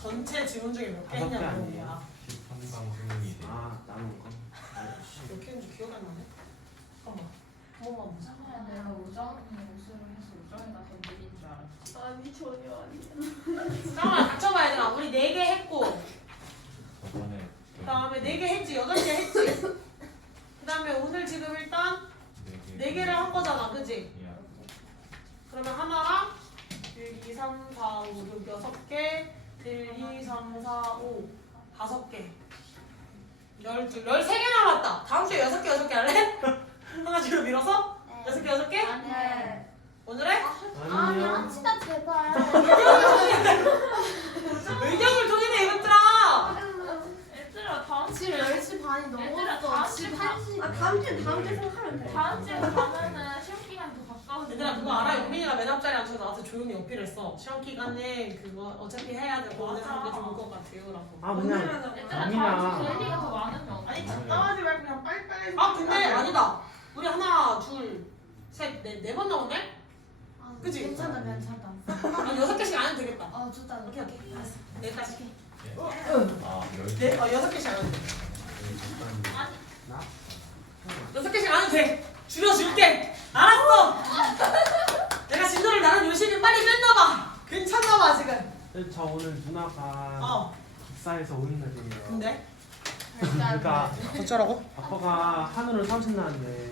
전체 지문 중에 몇 개 5개 있냐고 아니에요? 거야. 한방 수능이 돼. 나눈 거. 몇 개인지 기억이 안 나네. 잠깐만 한 번만 보자. 처음에 내가 우정이 우수를 해서 우정이가 덤빌인 줄 알았지. 아니 전혀 아니에요. 잠깐만 닥쳐봐 얘들아. 우리 4개 했고 저번에 그 다음에 4개 했지 8개 했지 그 다음에 오늘 지금 일단 4개를 한 거잖아 그지? 그러면 하나랑 1, 2, 3, 4, 5, 6, 6개 1, 2, 3, 4, 5 5개 13개 남았다. 다음 주에 6개 할래? 하나 뒤로 밀어서? 6개 6개? 네. 오늘 해? 아니 합시다 제발. 의견을 통일해 이것들아. 얘들아 다음 지금 10시 반이 얘들아 넘었어. 다음 주 1시. 다음 주에 생각하면 돼. 다음 주에 가면은 시험 기간 더 가까워져. 얘들아 그거 알아? 영민이가 맨 앞자리 앉혀서 나한테 조용히 어필했어. 시험 기간에 그거 어차피 해야 되고 오늘 하는 게 좋을 것 같아요 라고. 아 그냥 얘들아 아니야. 다음 주 대리가 더 많으면 어떡해? 아니 답답하지 말고 그냥 빨리빨리. 아 근데 아니다. 우리 하나 둘셋네 번 나오네? 그치? 괜찮다. 아 6개씩 안 해도 되겠다. 좋다. 오케이 알았어. 여기까지. 아, 6개씩 안 해도 돼. 아니 6개씩 안 해도 돼. 줄여줄게. 알았어. 내가 진도를 나는 저 오늘 누나가 어 기사에서 오는 날이에요. 근데 그러니까 어쩌라고? 아빠가 한우를 사오신다는데